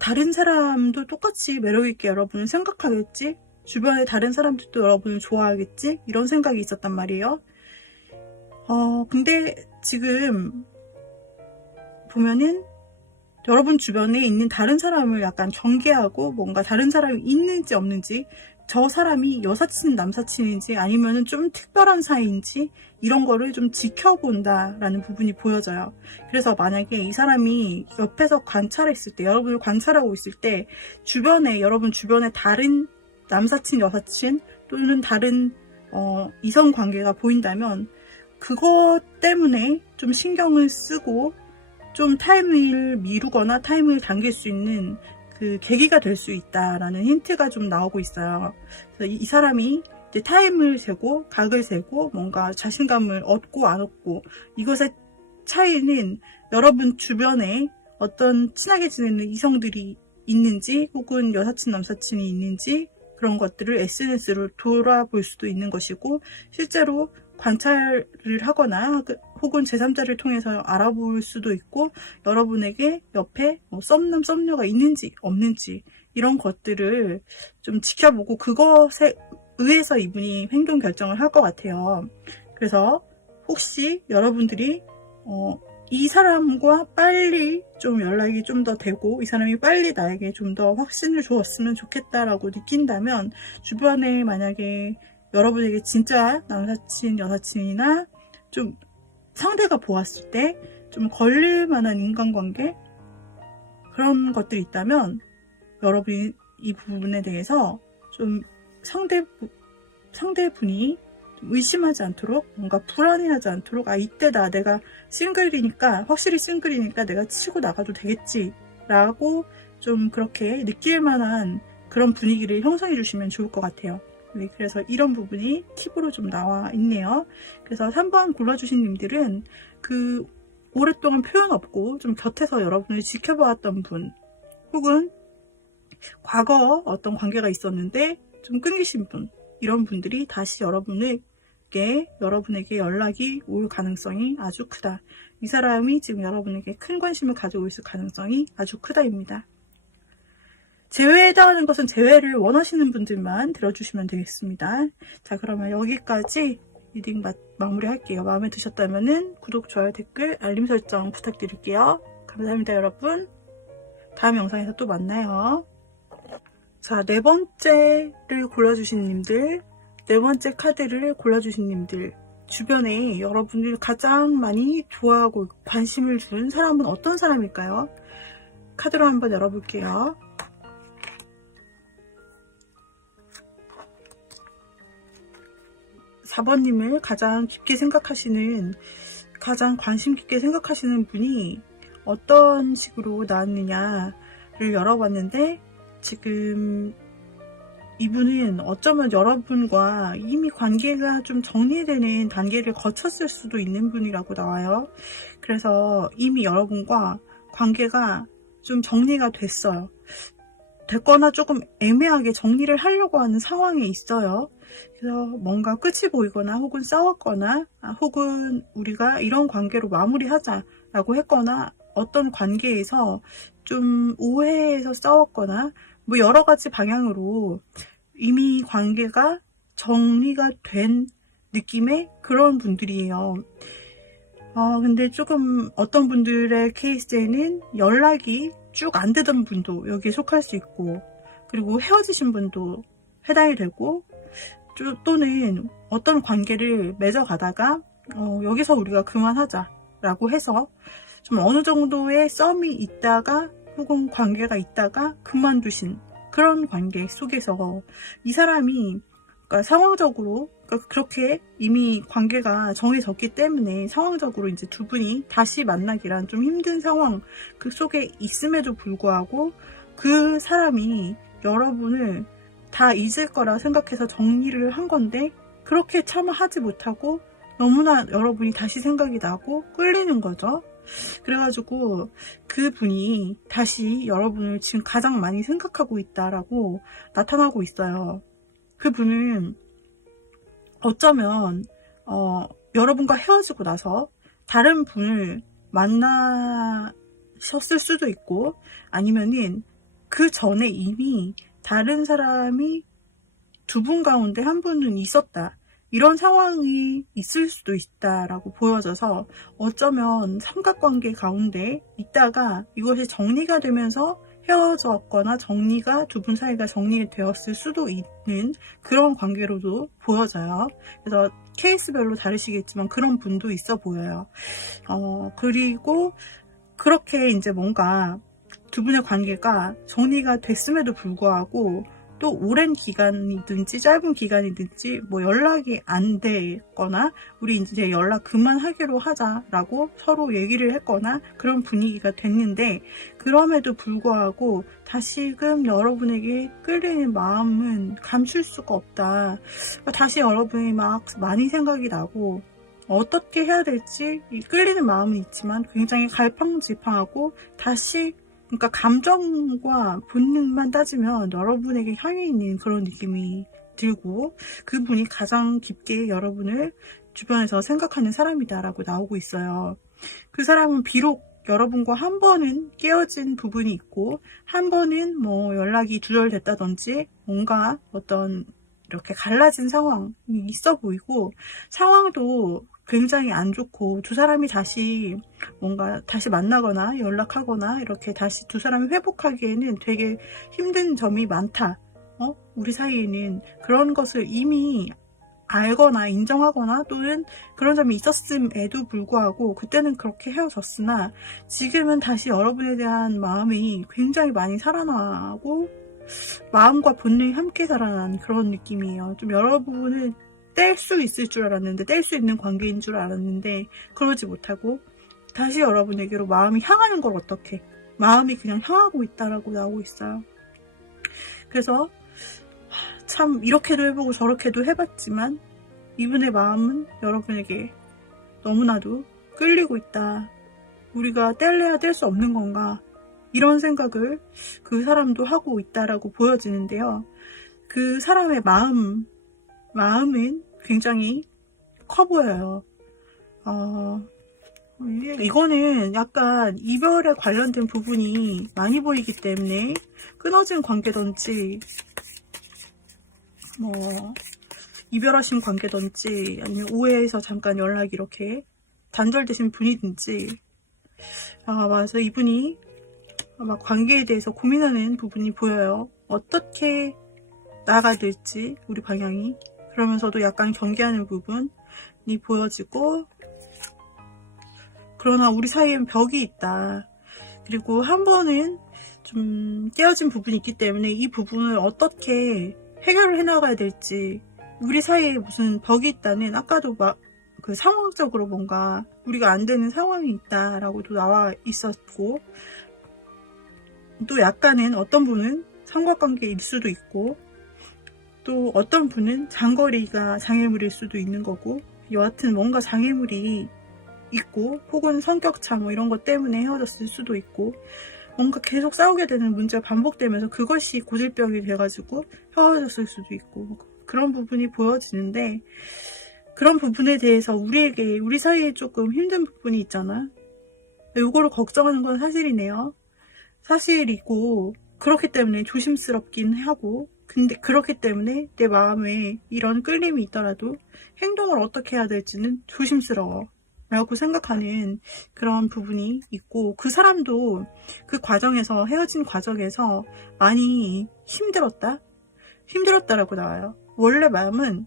다른 사람도 똑같이 매력 있게 여러분을 생각하겠지? 주변에 다른 사람들도 여러분을 좋아하겠지? 이런 생각이 있었단 말이에요. 근데 지금 보면은 여러분 주변에 있는 다른 사람을 약간 경계하고 뭔가 다른 사람이 있는지 없는지 저 사람이 여사친 남사친인지 아니면은 좀 특별한 사이인지 이런 거를 좀 지켜본다라는 부분이 보여져요. 그래서 만약에 이 사람이 옆에서 관찰했을 때 여러분을 관찰하고 있을 때 여러분 주변에 다른 남사친 여사친 또는 다른 이성 관계가 보인다면 그것 때문에 좀 신경을 쓰고 좀 타이밍을 미루거나 타이밍을 당길 수 있는 그 계기가 될 수 있다라는 힌트가 좀 나오고 있어요. 그래서 이 사람이 이제 타임을 세고 각을 세고 뭔가 자신감을 얻고 안 얻고 이것의 차이는 여러분 주변에 어떤 친하게 지내는 이성들이 있는지 혹은 여사친 남사친이 있는지 그런 것들을 SNS로 돌아볼 수도 있는 것이고 실제로 관찰을 하거나 혹은 제3자를 통해서 알아볼 수도 있고 여러분에게 옆에 썸남 썸녀가 있는지 없는지 이런 것들을 좀 지켜보고 그것에 의해서 이분이 행동 결정을 할 것 같아요. 그래서 혹시 여러분들이 이 사람과 빨리 좀 연락이 좀 더 되고 이 사람이 빨리 나에게 좀 더 확신을 주었으면 좋겠다라고 느낀다면 주변에 만약에 여러분에게 진짜 남사친, 여사친이나 좀 상대가 보았을 때 좀 걸릴 만한 인간관계 그런 것들이 있다면 여러분이 이 부분에 대해서 좀 상대분이 좀 의심하지 않도록 뭔가 불안해하지 않도록 이때다 내가 확실히 싱글이니까 내가 치고 나가도 되겠지 라고 좀 그렇게 느낄 만한 그런 분위기를 형성해 주시면 좋을 것 같아요. 네, 그래서 이런 부분이 팁으로 좀 나와 있네요. 그래서 3번 골라주신 님들은 그 오랫동안 표현 없고 좀 곁에서 여러분을 지켜보았던 분, 혹은 과거 어떤 관계가 있었는데 좀 끊기신 분, 이런 분들이 다시 여러분에게 연락이 올 가능성이 아주 크다. 이 사람이 지금 여러분에게 큰 관심을 가지고 있을 가능성이 아주 크다입니다. 재회에 해당하는 것은 재회를 원하시는 분들만 들어주시면 되겠습니다. 자, 그러면 여기까지 리딩 마무리 할게요. 마음에 드셨다면 구독, 좋아요, 댓글, 알림 설정 부탁드릴게요. 감사합니다, 여러분. 다음 영상에서 또 만나요. 자, 네 번째를 골라주신 님들, 네 번째 카드를 골라주신 님들, 주변에 여러분을 가장 많이 좋아하고 관심을 준 사람은 어떤 사람일까요? 카드로 한번 열어볼게요. 4번님을 가장 깊게 생각하시는, 가장 관심 깊게 생각하시는 분이 어떤 식으로 나왔느냐를 열어봤는데, 지금 이분은 어쩌면 여러분과 이미 관계가 좀 정리되는 단계를 거쳤을 수도 있는 분이라고 나와요. 그래서 이미 여러분과 관계가 좀 정리가 됐거나 조금 애매하게 정리를 하려고 하는 상황에 있어요. 그래서 뭔가 끝이 보이거나 혹은 싸웠거나 혹은 우리가 이런 관계로 마무리하자라고 했거나 어떤 관계에서 좀 오해해서 싸웠거나 뭐 여러 가지 방향으로 이미 관계가 정리가 된 느낌의 그런 분들이에요. 근데 조금 어떤 분들의 케이스에는 연락이 쭉 안 되던 분도 여기에 속할 수 있고, 그리고 헤어지신 분도 해당이 되고, 또는 어떤 관계를 맺어가다가 여기서 우리가 그만하자라고 해서 좀 어느 정도의 썸이 있다가 혹은 관계가 있다가 그만두신 그런 관계 속에서 이 사람이, 그러니까 상황적으로, 그러니까 그렇게 이미 관계가 정해졌기 때문에 상황적으로 이제 두 분이 다시 만나기란 좀 힘든 상황 그 속에 있음에도 불구하고 그 사람이 여러분을 다 잊을 거라 생각해서 정리를 한 건데, 그렇게 차마 하지 못하고 너무나 여러분이 다시 생각이 나고 끌리는 거죠. 그래가지고 그분이 다시 여러분을 지금 가장 많이 생각하고 있다라고 나타나고 있어요. 그분은 어쩌면 여러분과 헤어지고 나서 다른 분을 만나셨을 수도 있고, 아니면은 그 전에 이미 다른 사람이 두 분 가운데 한 분은 있었다, 이런 상황이 있을 수도 있다라고 보여져서 어쩌면 삼각관계 가운데 있다가 이것이 정리가 되면서 헤어졌거나 두 분 사이가 정리되었을 수도 있는 그런 관계로도 보여져요. 그래서 케이스별로 다르시겠지만 그런 분도 있어 보여요. 그리고 그렇게 이제 뭔가 두 분의 관계가 정리가 됐음에도 불구하고 또 오랜 기간이든지 짧은 기간이든지 뭐 연락이 안 되거나 우리 이제 연락 그만하기로 하자라고 서로 얘기를 했거나 그런 분위기가 됐는데, 그럼에도 불구하고 다시금 여러분에게 끌리는 마음은 감출 수가 없다. 다시 여러분이 막 많이 생각이 나고 어떻게 해야 될지 끌리는 마음은 있지만 굉장히 갈팡질팡하고 다시, 그러니까 감정과 본능만 따지면 여러분에게 향해 있는 그런 느낌이 들고, 그분이 가장 깊게 여러분을 주변에서 생각하는 사람이다라고 나오고 있어요. 그 사람은 비록 여러분과 한 번은 깨어진 부분이 있고 한 번은 뭐 연락이 두절됐다든지 뭔가 어떤 이렇게 갈라진 상황이 있어 보이고, 상황도 굉장히 안 좋고 두 사람이 다시 뭔가 다시 만나거나 연락하거나 이렇게 다시 두 사람이 회복하기에는 되게 힘든 점이 많다. 우리 사이에는 그런 것을 이미 알거나 인정하거나 또는 그런 점이 있었음에도 불구하고 그때는 그렇게 헤어졌으나 지금은 다시 여러분에 대한 마음이 굉장히 많이 살아나고 마음과 본능이 함께 살아난 그런 느낌이에요. 좀 여러분을 뗄 수 있을 줄 알았는데, 뗄 수 있는 관계인 줄 알았는데 그러지 못하고 다시 여러분에게로 마음이 향하는 걸 어떻게, 마음이 그냥 향하고 있다라고 나오고 있어요. 그래서 참 이렇게도 해보고 저렇게도 해봤지만 이분의 마음은 여러분에게 너무나도 끌리고 있다. 우리가 뗄래야 뗄 수 없는 건가? 이런 생각을 그 사람도 하고 있다라고 보여지는데요. 그 사람의 마음은 굉장히 커 보여요. 이거는 약간 이별에 관련된 부분이 많이 보이기 때문에 끊어진 관계든지 뭐 이별하신 관계든지 아니면 오해해서 잠깐 연락이 이렇게 단절되신 분이든지 맞아, 이분이 아마 관계에 대해서 고민하는 부분이 보여요. 어떻게 나아가야 될지 우리 방향이, 그러면서도 약간 경계하는 부분이 보여지고, 그러나 우리 사이엔 벽이 있다. 그리고 한 번은 좀 깨어진 부분이 있기 때문에 이 부분을 어떻게 해결을 해나가야 될지, 우리 사이에 무슨 벽이 있다는, 아까도 그 상황적으로 뭔가 우리가 안 되는 상황이 있다라고도 나와 있었고, 또 약간은 어떤 분은 삼각관계일 수도 있고, 또 어떤 분은 장거리가 장애물일 수도 있는 거고, 여하튼 뭔가 장애물이 있고, 혹은 성격차 뭐 이런 것 때문에 헤어졌을 수도 있고, 뭔가 계속 싸우게 되는 문제가 반복되면서 그것이 고질병이 돼가지고 헤어졌을 수도 있고, 그런 부분이 보여지는데, 그런 부분에 대해서 우리 사이에 조금 힘든 부분이 있잖아. 요거를 걱정하는 건 사실이네요. 사실이고, 그렇기 때문에 조심스럽긴 하고, 근데 그렇기 때문에 내 마음에 이런 끌림이 있더라도 행동을 어떻게 해야 될지는 조심스러워 라고 생각하는 그런 부분이 있고, 그 사람도 그 과정에서, 헤어진 과정에서 많이 힘들었다라고 나와요. 원래 마음은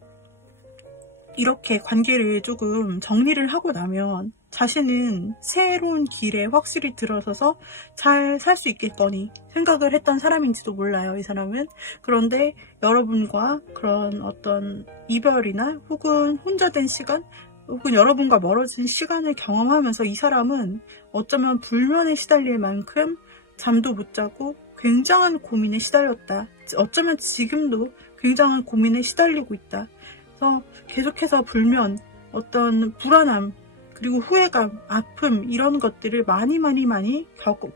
이렇게 관계를 조금 정리를 하고 나면 자신은 새로운 길에 확실히 들어서서 잘 살 수 있겠거니 생각을 했던 사람인지도 몰라요, 이 사람은. 그런데 여러분과 그런 어떤 이별이나 혹은 혼자 된 시간, 혹은 여러분과 멀어진 시간을 경험하면서 이 사람은 어쩌면 불면에 시달릴 만큼 잠도 못 자고 굉장한 고민에 시달렸다. 어쩌면 지금도 굉장한 고민에 시달리고 있다. 그래서 계속해서 불면, 어떤 불안함, 그리고 후회감, 아픔, 이런 것들을 많이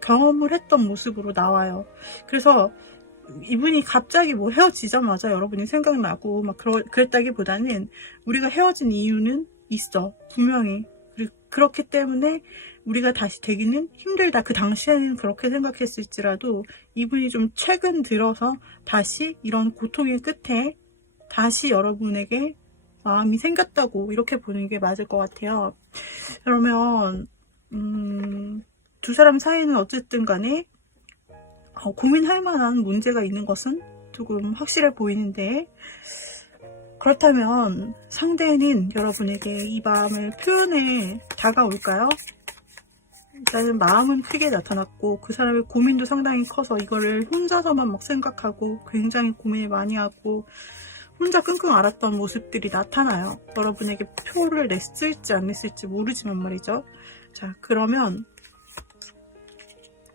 경험을 했던 모습으로 나와요. 그래서 이분이 갑자기 뭐 헤어지자마자 여러분이 생각나고 막 그랬다기보다는 우리가 헤어진 이유는 있어, 분명히. 그렇기 때문에 우리가 다시 되기는 힘들다. 그 당시에는 그렇게 생각했을지라도 이분이 좀 최근 들어서 다시 이런 고통의 끝에 다시 여러분에게 마음이 생겼다고 이렇게 보는 게 맞을 것 같아요. 그러면 두 사람 사이는 어쨌든 간에 고민할 만한 문제가 있는 것은 조금 확실해 보이는데, 그렇다면 상대는 여러분에게 이 마음을 표현해 다가올까요? 일단은 마음은 크게 나타났고, 그 사람의 고민도 상당히 커서 이거를 혼자서만 막 생각하고 굉장히 고민을 많이 하고 혼자 끙끙 앓았던 모습들이 나타나요. 여러분에게 표를 냈을지 안 냈을지 모르지만 말이죠. 자, 그러면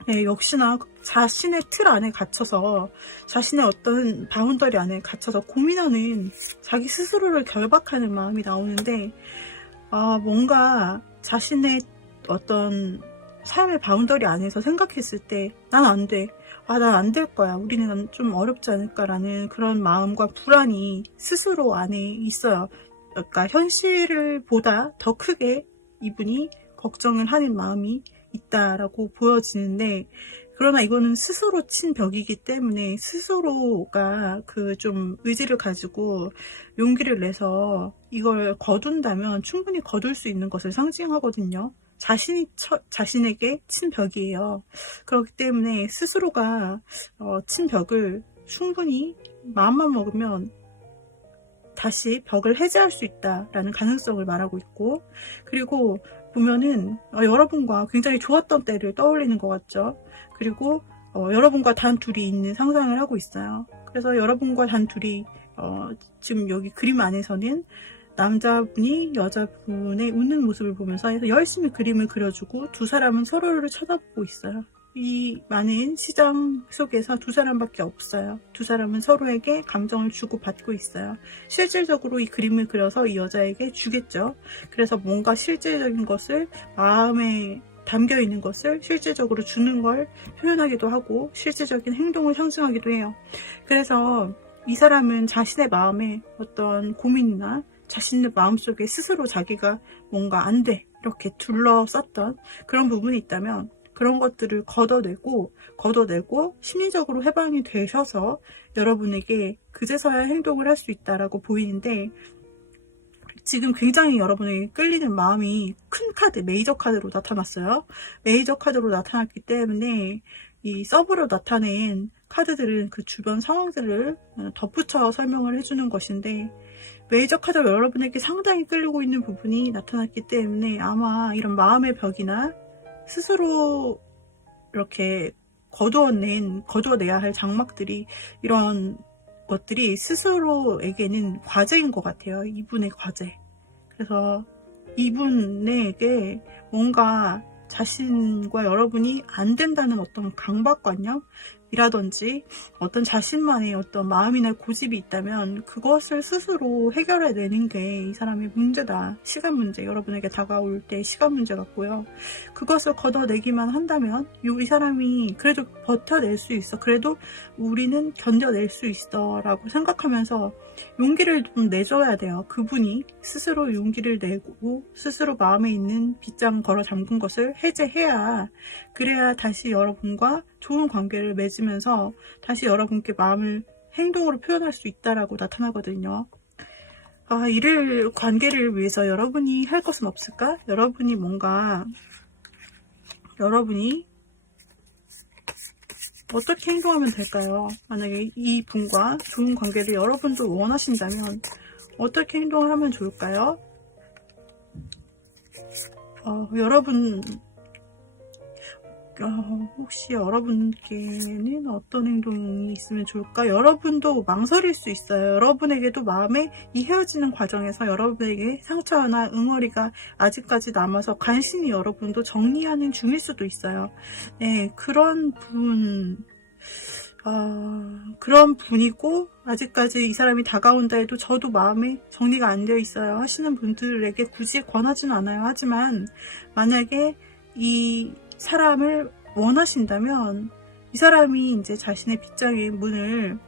역시나 자신의 틀 안에 갇혀서, 자신의 어떤 바운더리 안에 갇혀서 고민하는, 자기 스스로를 결박하는 마음이 나오는데, 뭔가 자신의 어떤 삶의 바운더리 안에서 생각했을 때 난 안 돼, 난 안 될 거야, 우리는 좀 어렵지 않을까라는 그런 마음과 불안이 스스로 안에 있어요. 그러니까 현실을 보다 더 크게 이분이 걱정을 하는 마음이 있다라고 보여지는데, 그러나 이거는 스스로 친 벽이기 때문에 스스로가 그 좀 의지를 가지고 용기를 내서 이걸 거둔다면 충분히 거둘 수 있는 것을 상징하거든요. 자신에게 친 벽이에요. 그렇기 때문에 스스로가 친 벽을 충분히 마음만 먹으면 다시 벽을 해제할 수 있다라는 가능성을 말하고 있고, 그리고 보면은 여러분과 굉장히 좋았던 때를 떠올리는 것 같죠. 그리고 여러분과 단 둘이 있는 상상을 하고 있어요. 그래서 여러분과 단 둘이 지금 여기 그림 안에서는 남자분이 여자분의 웃는 모습을 보면서 열심히 그림을 그려주고 두 사람은 서로를 쳐다보고 있어요. 이 많은 시장 속에서 두 사람밖에 없어요. 두 사람은 서로에게 감정을 주고받고 있어요. 실질적으로 이 그림을 그려서 이 여자에게 주겠죠. 그래서 뭔가 실질적인 것을, 마음에 담겨 있는 것을 실질적으로 주는 걸 표현하기도 하고 실질적인 행동을 상징하기도 해요. 그래서 이 사람은 자신의 마음에 어떤 고민이나 자신의 마음속에 스스로 자기가 뭔가 안 돼 이렇게 둘러쌌던 그런 부분이 있다면 그런 것들을 걷어내고 심리적으로 해방이 되셔서 여러분에게 그제서야 행동을 할 수 있다라고 보이는데, 지금 굉장히 여러분에게 끌리는 마음이 큰 카드, 메이저 카드로 나타났어요. 메이저 카드로 나타났기 때문에 이 서브로 나타낸 카드들은 그 주변 상황들을 덧붙여 설명을 해주는 것인데, 메이저 카드로 여러분에게 상당히 끌리고 있는 부분이 나타났기 때문에 아마 이런 마음의 벽이나 스스로 이렇게 거두어내야 할 장막들이, 이런 것들이 스스로에게는 과제인 것 같아요. 이분의 과제. 그래서 이분에게 뭔가 자신과 여러분이 안 된다는 어떤 강박관념이라든지 어떤 자신만의 어떤 마음이나 고집이 있다면 그것을 스스로 해결해내는 게 이 사람의 문제다. 시간 문제, 여러분에게 다가올 때 시간 문제 같고요. 그것을 걷어내기만 한다면 이 사람이 그래도 버텨낼 수 있어, 그래도 우리는 견뎌낼 수 있어 라고 생각하면서 용기를 좀 내줘야 돼요. 그분이 스스로 용기를 내고 스스로 마음에 있는 빗장 걸어 잠근 것을 해제해야, 그래야 다시 여러분과 좋은 관계를 맺으면서 다시 여러분께 마음을 행동으로 표현할 수 있다라고 나타나거든요. 이를 관계를 위해서 여러분이 할 것은 없을까? 여러분이 어떻게 행동하면 될까요? 만약에 이 분과 좋은 관계를 여러분도 원하신다면 어떻게 행동을 하면 좋을까요? 혹시 여러분께는 어떤 행동이 있으면 좋을까? 여러분도 망설일 수 있어요. 여러분에게도 마음에 이 헤어지는 과정에서 여러분에게 상처나 응어리가 아직까지 남아서 간신히 여러분도 정리하는 중일 수도 있어요. 네, 그런 분이고 아직까지 이 사람이 다가온다 해도 저도 마음에 정리가 안 되어 있어요 하시는 분들에게 굳이 권하지는 않아요. 하지만 만약에 이 사람을 원하신다면 이 사람이 이제 자신의 빗장의 문을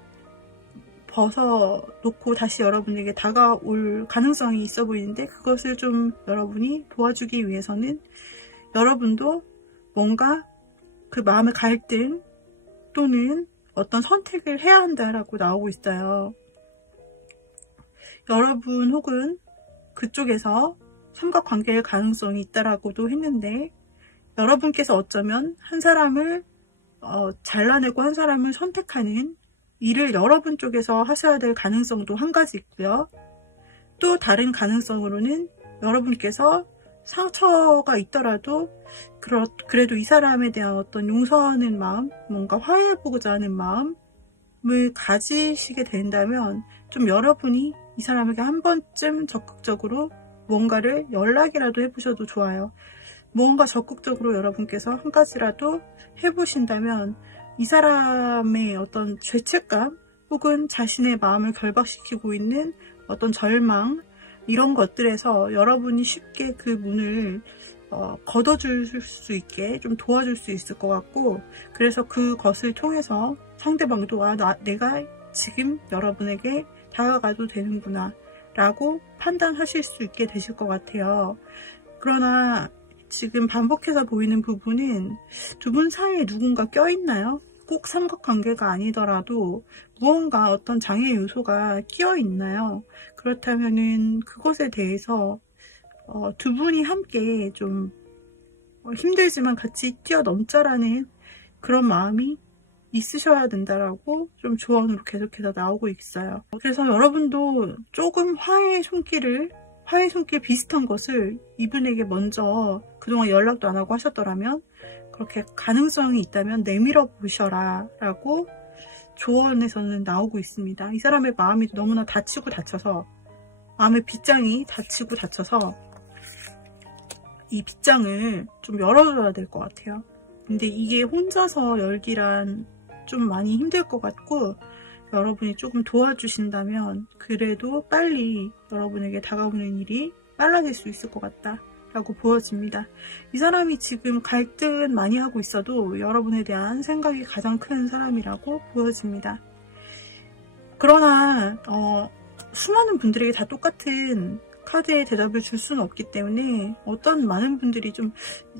벗어놓고 다시 여러분에게 다가올 가능성이 있어 보이는데, 그것을 좀 여러분이 도와주기 위해서는 여러분도 뭔가 그 마음의 갈등 또는 어떤 선택을 해야 한다라고 나오고 있어요. 여러분 혹은 그쪽에서 삼각관계의 가능성이 있다라고도 했는데, 여러분께서 어쩌면 한 사람을 잘라내고 한 사람을 선택하는 일을 여러분 쪽에서 하셔야 될 가능성도 한 가지 있고요. 또 다른 가능성으로는 여러분께서 상처가 있더라도 그래도 이 사람에 대한 어떤 용서하는 마음, 뭔가 화해해보고자 하는 마음을 가지시게 된다면 좀 여러분이 이 사람에게 한 번쯤 적극적으로 뭔가를 연락이라도 해보셔도 좋아요. 뭔가 적극적으로 여러분께서 한 가지라도 해보신다면 이 사람의 어떤 죄책감 혹은 자신의 마음을 결박시키고 있는 어떤 절망, 이런 것들에서 여러분이 쉽게 그 문을 걷어줄 수 있게 좀 도와줄 수 있을 것 같고, 그래서 그것을 통해서 상대방도 내가 지금 여러분에게 다가가도 되는구나 라고 판단하실 수 있게 되실 것 같아요. 그러나 지금 반복해서 보이는 부분은 두 분 사이에 누군가 껴있나요? 꼭 삼각관계가 아니더라도 무언가 어떤 장애 요소가 끼어 있나요? 그렇다면은 그것에 대해서 두 분이 함께 좀 힘들지만 같이 뛰어넘자라는 그런 마음이 있으셔야 된다라고 좀 조언으로 계속해서 나오고 있어요. 그래서 여러분도 조금 화해의 손길 비슷한 것을 이분에게 먼저, 그동안 연락도 안 하고 하셨더라면 그렇게 가능성이 있다면 내밀어 보셔라 라고 조언에서는 나오고 있습니다. 이 사람의 마음이 너무나 다쳐서 마음의 빗장이 다쳐서 이 빗장을 좀 열어줘야 될 것 같아요. 근데 이게 혼자서 열기란 좀 많이 힘들 것 같고, 여러분이 조금 도와주신다면 그래도 빨리 여러분에게 다가오는 일이 빨라질 수 있을 것 같다 라고 보여집니다. 이 사람이 지금 갈등 많이 하고 있어도 여러분에 대한 생각이 가장 큰 사람이라고 보여집니다. 그러나 수많은 분들에게 다 똑같은 카드의 대답을 줄 수는 없기 때문에 어떤 많은 분들이 좀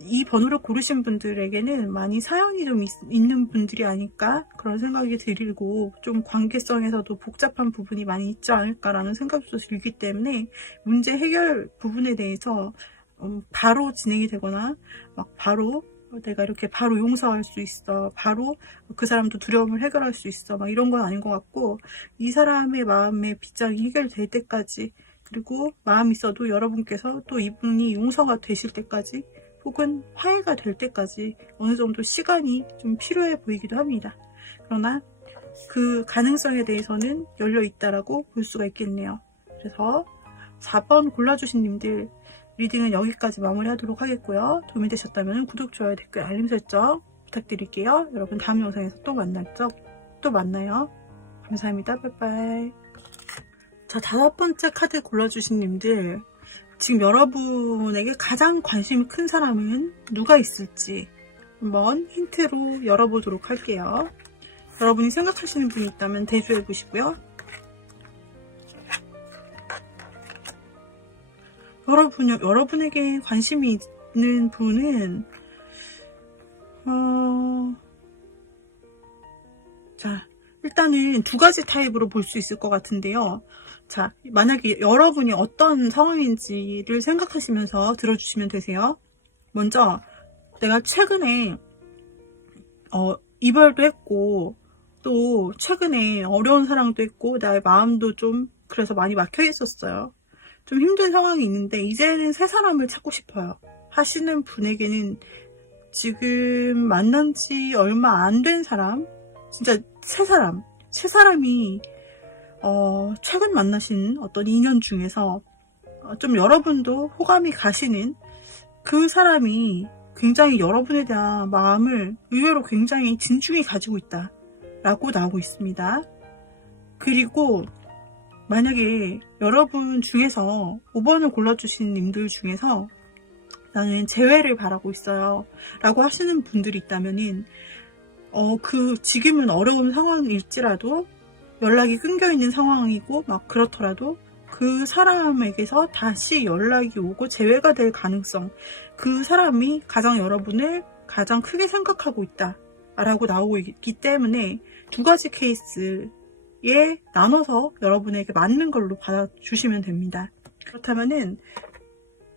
이 번호를 고르신 분들에게는 많이 사연이 좀 있는 분들이 아닐까 그런 생각이 들고, 좀 관계성에서도 복잡한 부분이 많이 있지 않을까라는 생각도 들기 때문에 문제 해결 부분에 대해서 바로 진행이 되거나 막 바로 내가 이렇게 바로 용서할 수 있어, 바로 그 사람도 두려움을 해결할 수 있어, 막 이런 건 아닌 것 같고, 이 사람의 마음의 빗장이 해결될 때까지, 그리고 마음이 있어도 여러분께서 또 이분이 용서가 되실 때까지 혹은 화해가 될 때까지 어느 정도 시간이 좀 필요해 보이기도 합니다. 그러나 그 가능성에 대해서는 열려 있다라고 볼 수가 있겠네요. 그래서 4번 골라주신 님들 리딩은 여기까지 마무리하도록 하겠고요. 도움이 되셨다면 구독, 좋아요, 댓글, 알림 설정 부탁드릴게요. 여러분 다음 영상에서 또 만나요. 감사합니다. 빠이빠이. 자, 5번째 카드 골라주신 님들, 지금 여러분에게 가장 관심이 큰 사람은 누가 있을지 한번 힌트로 열어보도록 할게요. 여러분이 생각하시는 분이 있다면 대조해 보시고요. 여러분에게 관심이 있는 분은 자, 일단은 2가지 타입으로 볼 수 있을 것 같은데요. 자, 만약에 여러분이 어떤 상황인지를 생각하시면서 들어주시면 되세요. 먼저 내가 최근에 이별도 했고, 또 최근에 어려운 사랑도 했고, 나의 마음도 좀 그래서 많이 막혀 있었어요. 좀 힘든 상황이 있는데 이제는 새 사람을 찾고 싶어요 하시는 분에게는 지금 만난 지 얼마 안 된 사람, 진짜 새 사람이 최근 만나신 어떤 인연 중에서 좀 여러분도 호감이 가시는 그 사람이 굉장히 여러분에 대한 마음을 의외로 굉장히 진중히 가지고 있다 라고 나오고 있습니다. 그리고 만약에 여러분 중에서 5번을 골라주신 님들 중에서 나는 재회를 바라고 있어요 라고 하시는 분들이 있다면은 지금은 어려운 상황일지라도 연락이 끊겨있는 상황이고 막 그렇더라도 그 사람에게서 다시 연락이 오고 재회가 될 가능성, 그 사람이 가장 여러분을 가장 크게 생각하고 있다 라고 나오고 있기 때문에 2가지 케이스에 나눠서 여러분에게 맞는 걸로 받아주시면 됩니다. 그렇다면은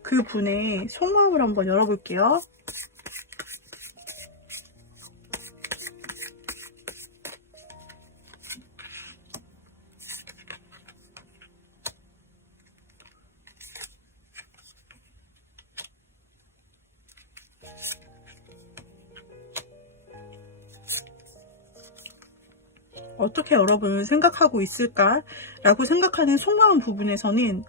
그 분의 속마음을 한번 열어볼게요. 어떻게 여러분은 생각하고 있을까라고 생각하는 속마음 부분에서는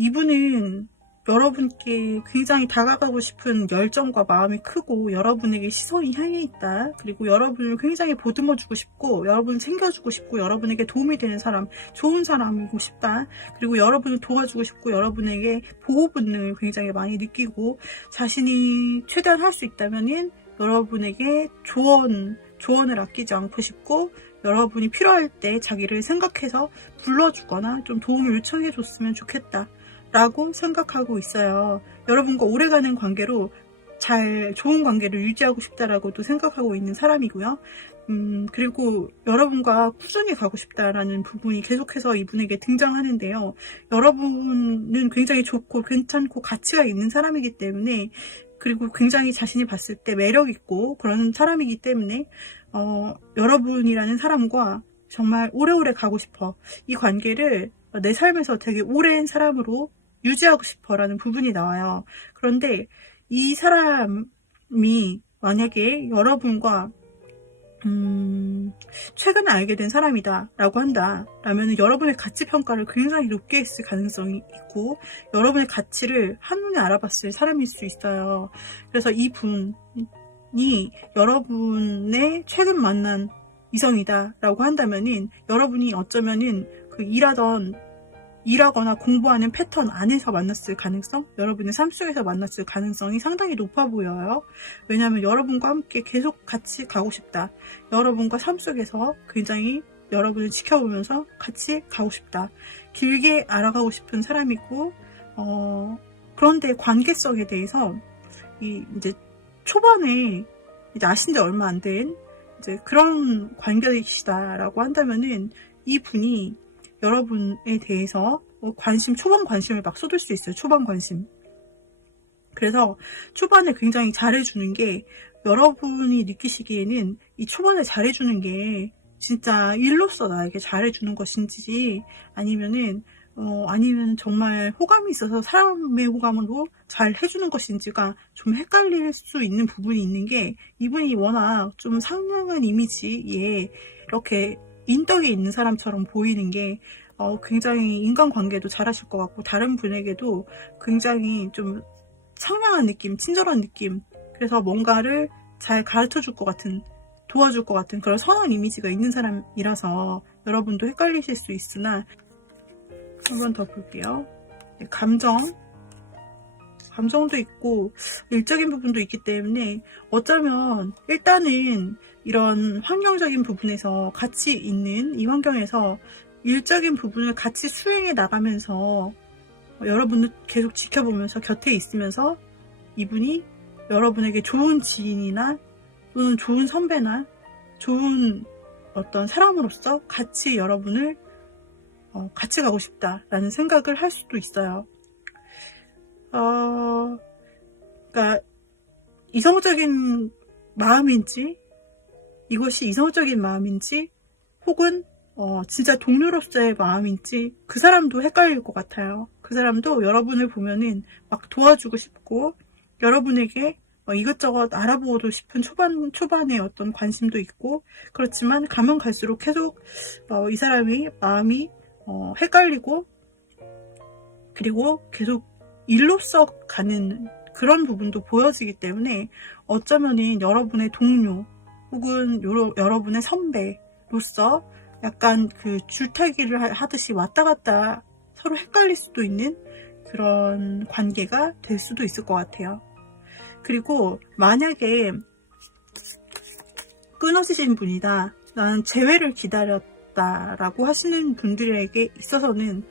이분은 여러분께 굉장히 다가가고 싶은 열정과 마음이 크고 여러분에게 시선이 향해 있다. 그리고 여러분을 굉장히 보듬어주고 싶고 여러분을 챙겨주고 싶고 여러분에게 도움이 되는 사람, 좋은 사람이고 싶다. 그리고 여러분을 도와주고 싶고 여러분에게 보호 본능을 굉장히 많이 느끼고 자신이 최대한 할 수 있다면은 여러분에게 조언을 아끼지 않고 싶고 여러분이 필요할 때 자기를 생각해서 불러주거나 좀 도움을 요청해 줬으면 좋겠다 라고 생각하고 있어요. 여러분과 오래가는 관계로 좋은 관계를 유지하고 싶다라고도 생각하고 있는 사람이고요. 그리고 여러분과 꾸준히 가고 싶다라는 부분이 계속해서 이분에게 등장하는데요. 여러분은 굉장히 좋고 괜찮고 가치가 있는 사람이기 때문에, 그리고 굉장히 자신이 봤을 때 매력 있고 그런 사람이기 때문에 여러분이라는 사람과 정말 오래오래 가고 싶어. 이 관계를 내 삶에서 되게 오랜 사람으로 유지하고 싶어 라는 부분이 나와요. 그런데 이 사람이 만약에 여러분과 최근에 알게 된 사람이다 라고 한다 라면 여러분의 가치 평가를 굉장히 높게 했을 가능성이 있고 여러분의 가치를 한눈에 알아봤을 사람일 수 있어요. 그래서 이분이 여러분의 최근 만난 이성이다 라고 한다면은 여러분이 어쩌면은 그 일하거나 공부하는 패턴 안에서 만났을 가능성, 여러분의 삶 속에서 만났을 가능성이 상당히 높아 보여요. 왜냐하면 여러분과 함께 계속 같이 가고 싶다. 여러분과 삶 속에서 굉장히 여러분을 지켜보면서 같이 가고 싶다. 길게 알아가고 싶은 사람이고, 그런데 관계성에 대해서 이제 초반에 이제 아신 지 얼마 안 된 이제 그런 관계이시다라고 한다면은 이분이 여러분에 대해서 초반 관심을 막 쏟을 수 있어요. 초반 관심. 그래서 초반에 굉장히 잘해주는 게, 여러분이 느끼시기에는 이 초반에 잘해주는 게 진짜 일로서 나에게 잘해주는 것인지, 아니면 정말 호감이 있어서 사람의 호감으로 잘 해주는 것인지가 좀 헷갈릴 수 있는 부분이 있는 게, 이분이 워낙 좀 상냥한 이미지에 이렇게 인덕에 있는 사람처럼 보이는 게 굉장히 인간관계도 잘하실 것 같고, 다른 분에게도 굉장히 좀 상냥한 느낌, 친절한 느낌, 그래서 뭔가를 잘 가르쳐 줄 것 같은, 도와줄 것 같은 그런 선한 이미지가 있는 사람이라서 여러분도 헷갈리실 수 있으나, 한 번 더 볼게요. 감정도 있고 일적인 부분도 있기 때문에, 어쩌면 일단은 이런 환경적인 부분에서 같이 있는 이 환경에서 일적인 부분을 같이 수행해 나가면서 여러분을 계속 지켜보면서 곁에 있으면서 이분이 여러분에게 좋은 지인이나 또는 좋은 선배나 좋은 어떤 사람으로서 같이 여러분을 같이 가고 싶다라는 생각을 할 수도 있어요. 그러니까 이성적인 마음인지, 이것이 이성적인 마음인지, 혹은 진짜 동료로서의 마음인지, 그 사람도 헷갈릴 것 같아요. 그 사람도 여러분을 보면은 막 도와주고 싶고, 여러분에게 이것저것 알아보고도 싶은 초반에 어떤 관심도 있고, 그렇지만 가면 갈수록 계속 이 사람이 마음이 헷갈리고, 그리고 계속 일로서 가는 그런 부분도 보여지기 때문에, 어쩌면은 여러분의 동료 혹은 여러분의 선배로서 약간 그 줄타기를 하듯이 왔다 갔다 서로 헷갈릴 수도 있는 그런 관계가 될 수도 있을 것 같아요. 그리고 만약에 끊어지신 분이다, 나는 재회를 기다렸다라고 하시는 분들에게 있어서는,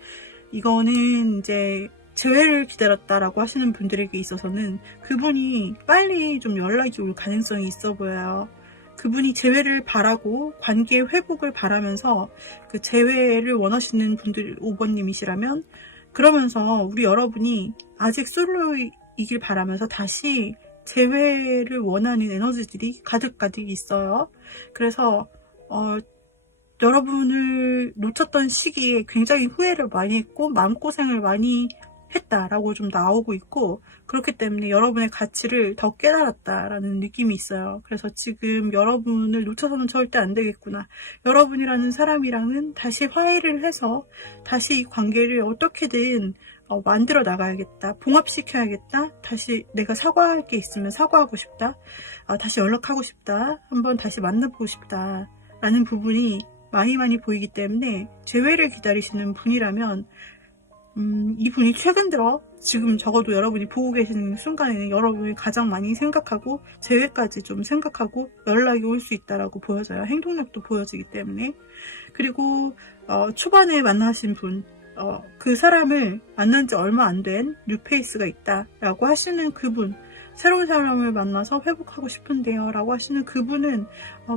이거는 이제 재회를 기다렸다라고 하시는 분들에게 있어서는 그분이 빨리 좀 연락이 올 가능성이 있어 보여요. 그분이 재회를 바라고 관계 회복을 바라면서 그 재회를 원하시는 분들 5번님이시라면, 그러면서 우리 여러분이 아직 솔로이길 바라면서 다시 재회를 원하는 에너지들이 가득가득 있어요. 그래서 여러분을 놓쳤던 시기에 굉장히 후회를 많이 했고 마음고생을 많이 했다라고 좀 나오고 있고, 그렇기 때문에 여러분의 가치를 더 깨달았다라는 느낌이 있어요. 그래서 지금 여러분을 놓쳐서는 절대 안 되겠구나, 여러분이라는 사람이랑은 다시 화해를 해서 다시 이 관계를 어떻게든 만들어 나가야겠다, 봉합시켜야겠다, 다시 내가 사과할 게 있으면 사과하고 싶다, 다시 연락하고 싶다, 한번 다시 만나보고 싶다 라는 부분이 많이 보이기 때문에, 재회를 기다리시는 분이라면 이분이 최근 들어 지금 적어도 여러분이 보고 계시는 순간에는 여러분이 가장 많이 생각하고 재회까지 좀 생각하고 연락이 올 수 있다라고 보여져요. 행동력도 보여지기 때문에. 그리고 초반에 만나신 분, 그 사람을 만난 지 얼마 안 된 뉴페이스가 있다라고 하시는 그분, 새로운 사람을 만나서 회복하고 싶은데요 라고 하시는 그분은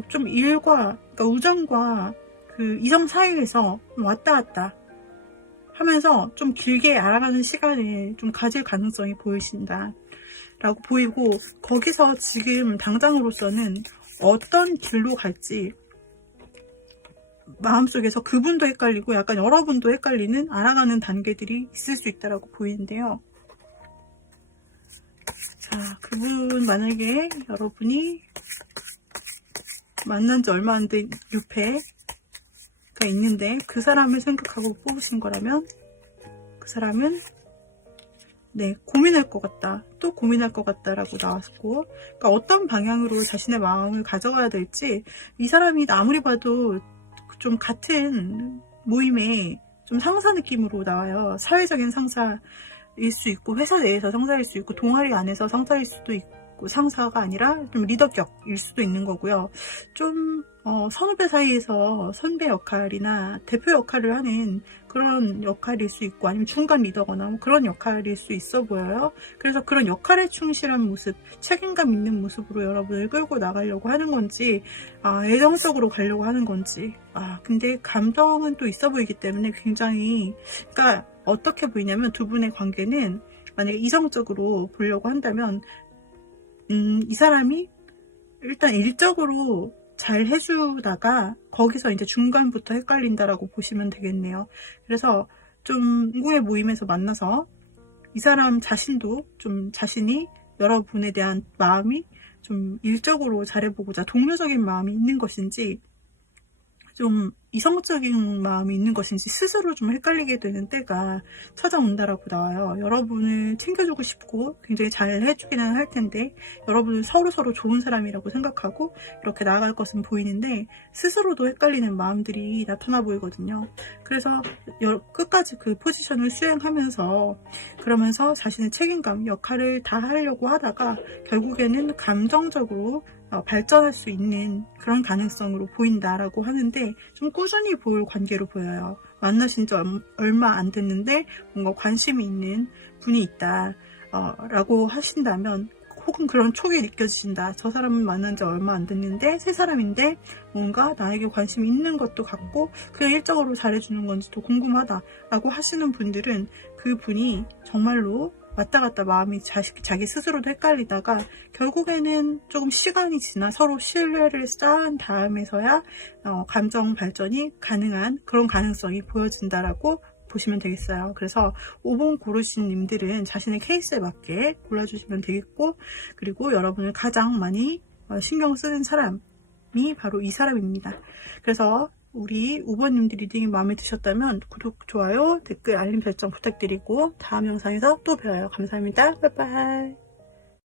좀 그러니까 우정과 그 이성 사이에서 왔다 갔다 하면서 좀 길게 알아가는 시간을 좀 가질 가능성이 보이신다 라고 보이고, 거기서 지금 당장으로서는 어떤 길로 갈지 마음속에서 그분도 헷갈리고 약간 여러분도 헷갈리는 알아가는 단계들이 있을 수 있다라고 보이는데요. 자, 그분 만약에 여러분이 만난 지 얼마 안 된 유패가 있는데 그 사람을 생각하고 뽑으신 거라면, 그 사람은 네, 고민할 것 같다, 또 고민할 것 같다라고 나왔고, 그러니까 어떤 방향으로 자신의 마음을 가져가야 될지, 이 사람이 아무리 봐도 좀 같은 모임에 좀 상사 느낌으로 나와요. 사회적인 상사일 수 있고, 회사 내에서 상사일 수 있고, 동아리 안에서 상사일 수도 있고, 상사가 아니라 좀 리더격일 수도 있는 거고요. 좀 선후배 사이에서 선배 역할이나 대표 역할을 하는 그런 역할일 수 있고, 아니면 중간 리더거나 뭐 그런 역할일 수 있어 보여요. 그래서 그런 역할에 충실한 모습, 책임감 있는 모습으로 여러분을 끌고 나가려고 하는 건지, 애정적으로 가려고 하는 건지. 근데 감정은 또 있어 보이기 때문에 굉장히, 그러니까 어떻게 보이냐면, 두 분의 관계는 만약에 이성적으로 보려고 한다면, 이 사람이 일단 일적으로 잘 해주다가 거기서 이제 중간부터 헷갈린다라고 보시면 되겠네요. 그래서 좀 공공의 모임에서 만나서 이 사람 자신도 좀 자신이 여러분에 대한 마음이 좀 일적으로 잘해보고자 동료적인 마음이 있는 것인지, 좀 이성적인 마음이 있는 것인지 스스로 좀 헷갈리게 되는 때가 찾아온다라고 나와요. 여러분을 챙겨주고 싶고 굉장히 잘 해주기는 할 텐데, 여러분은 서로 좋은 사람이라고 생각하고 이렇게 나아갈 것은 보이는데, 스스로도 헷갈리는 마음들이 나타나 보이거든요. 그래서 끝까지 그 포지션을 수행하면서, 그러면서 자신의 책임감, 역할을 다 하려고 하다가 결국에는 감정적으로 발전할 수 있는 그런 가능성으로 보인다라고 하는데, 좀 꾸준히 볼 관계로 보여요. 만나신 지 얼마 안 됐는데 뭔가 관심이 있는 분이 있다 라고 하신다면, 혹은 그런 촉이 느껴지신다, 저 사람은 만난 지 얼마 안 됐는데 새 사람인데 뭔가 나에게 관심이 있는 것도 같고 그냥 일적으로 잘해주는 건지도 궁금하다 라고 하시는 분들은, 그 분이 정말로 왔다 갔다 마음이 자기 스스로도 헷갈리다가 결국에는 조금 시간이 지나 서로 신뢰를 쌓은 다음에서야 감정 발전이 가능한 그런 가능성이 보여진다라고 보시면 되겠어요. 그래서 5번 고르신 님들은 자신의 케이스에 맞게 골라주시면 되겠고, 그리고 여러분을 가장 많이 신경 쓰는 사람이 바로 이 사람입니다. 그래서 우리 5번님들 리딩이 마음에 드셨다면 구독, 좋아요, 댓글, 알림 설정 부탁드리고 다음 영상에서 또 봬요. 감사합니다. 빠이빠이.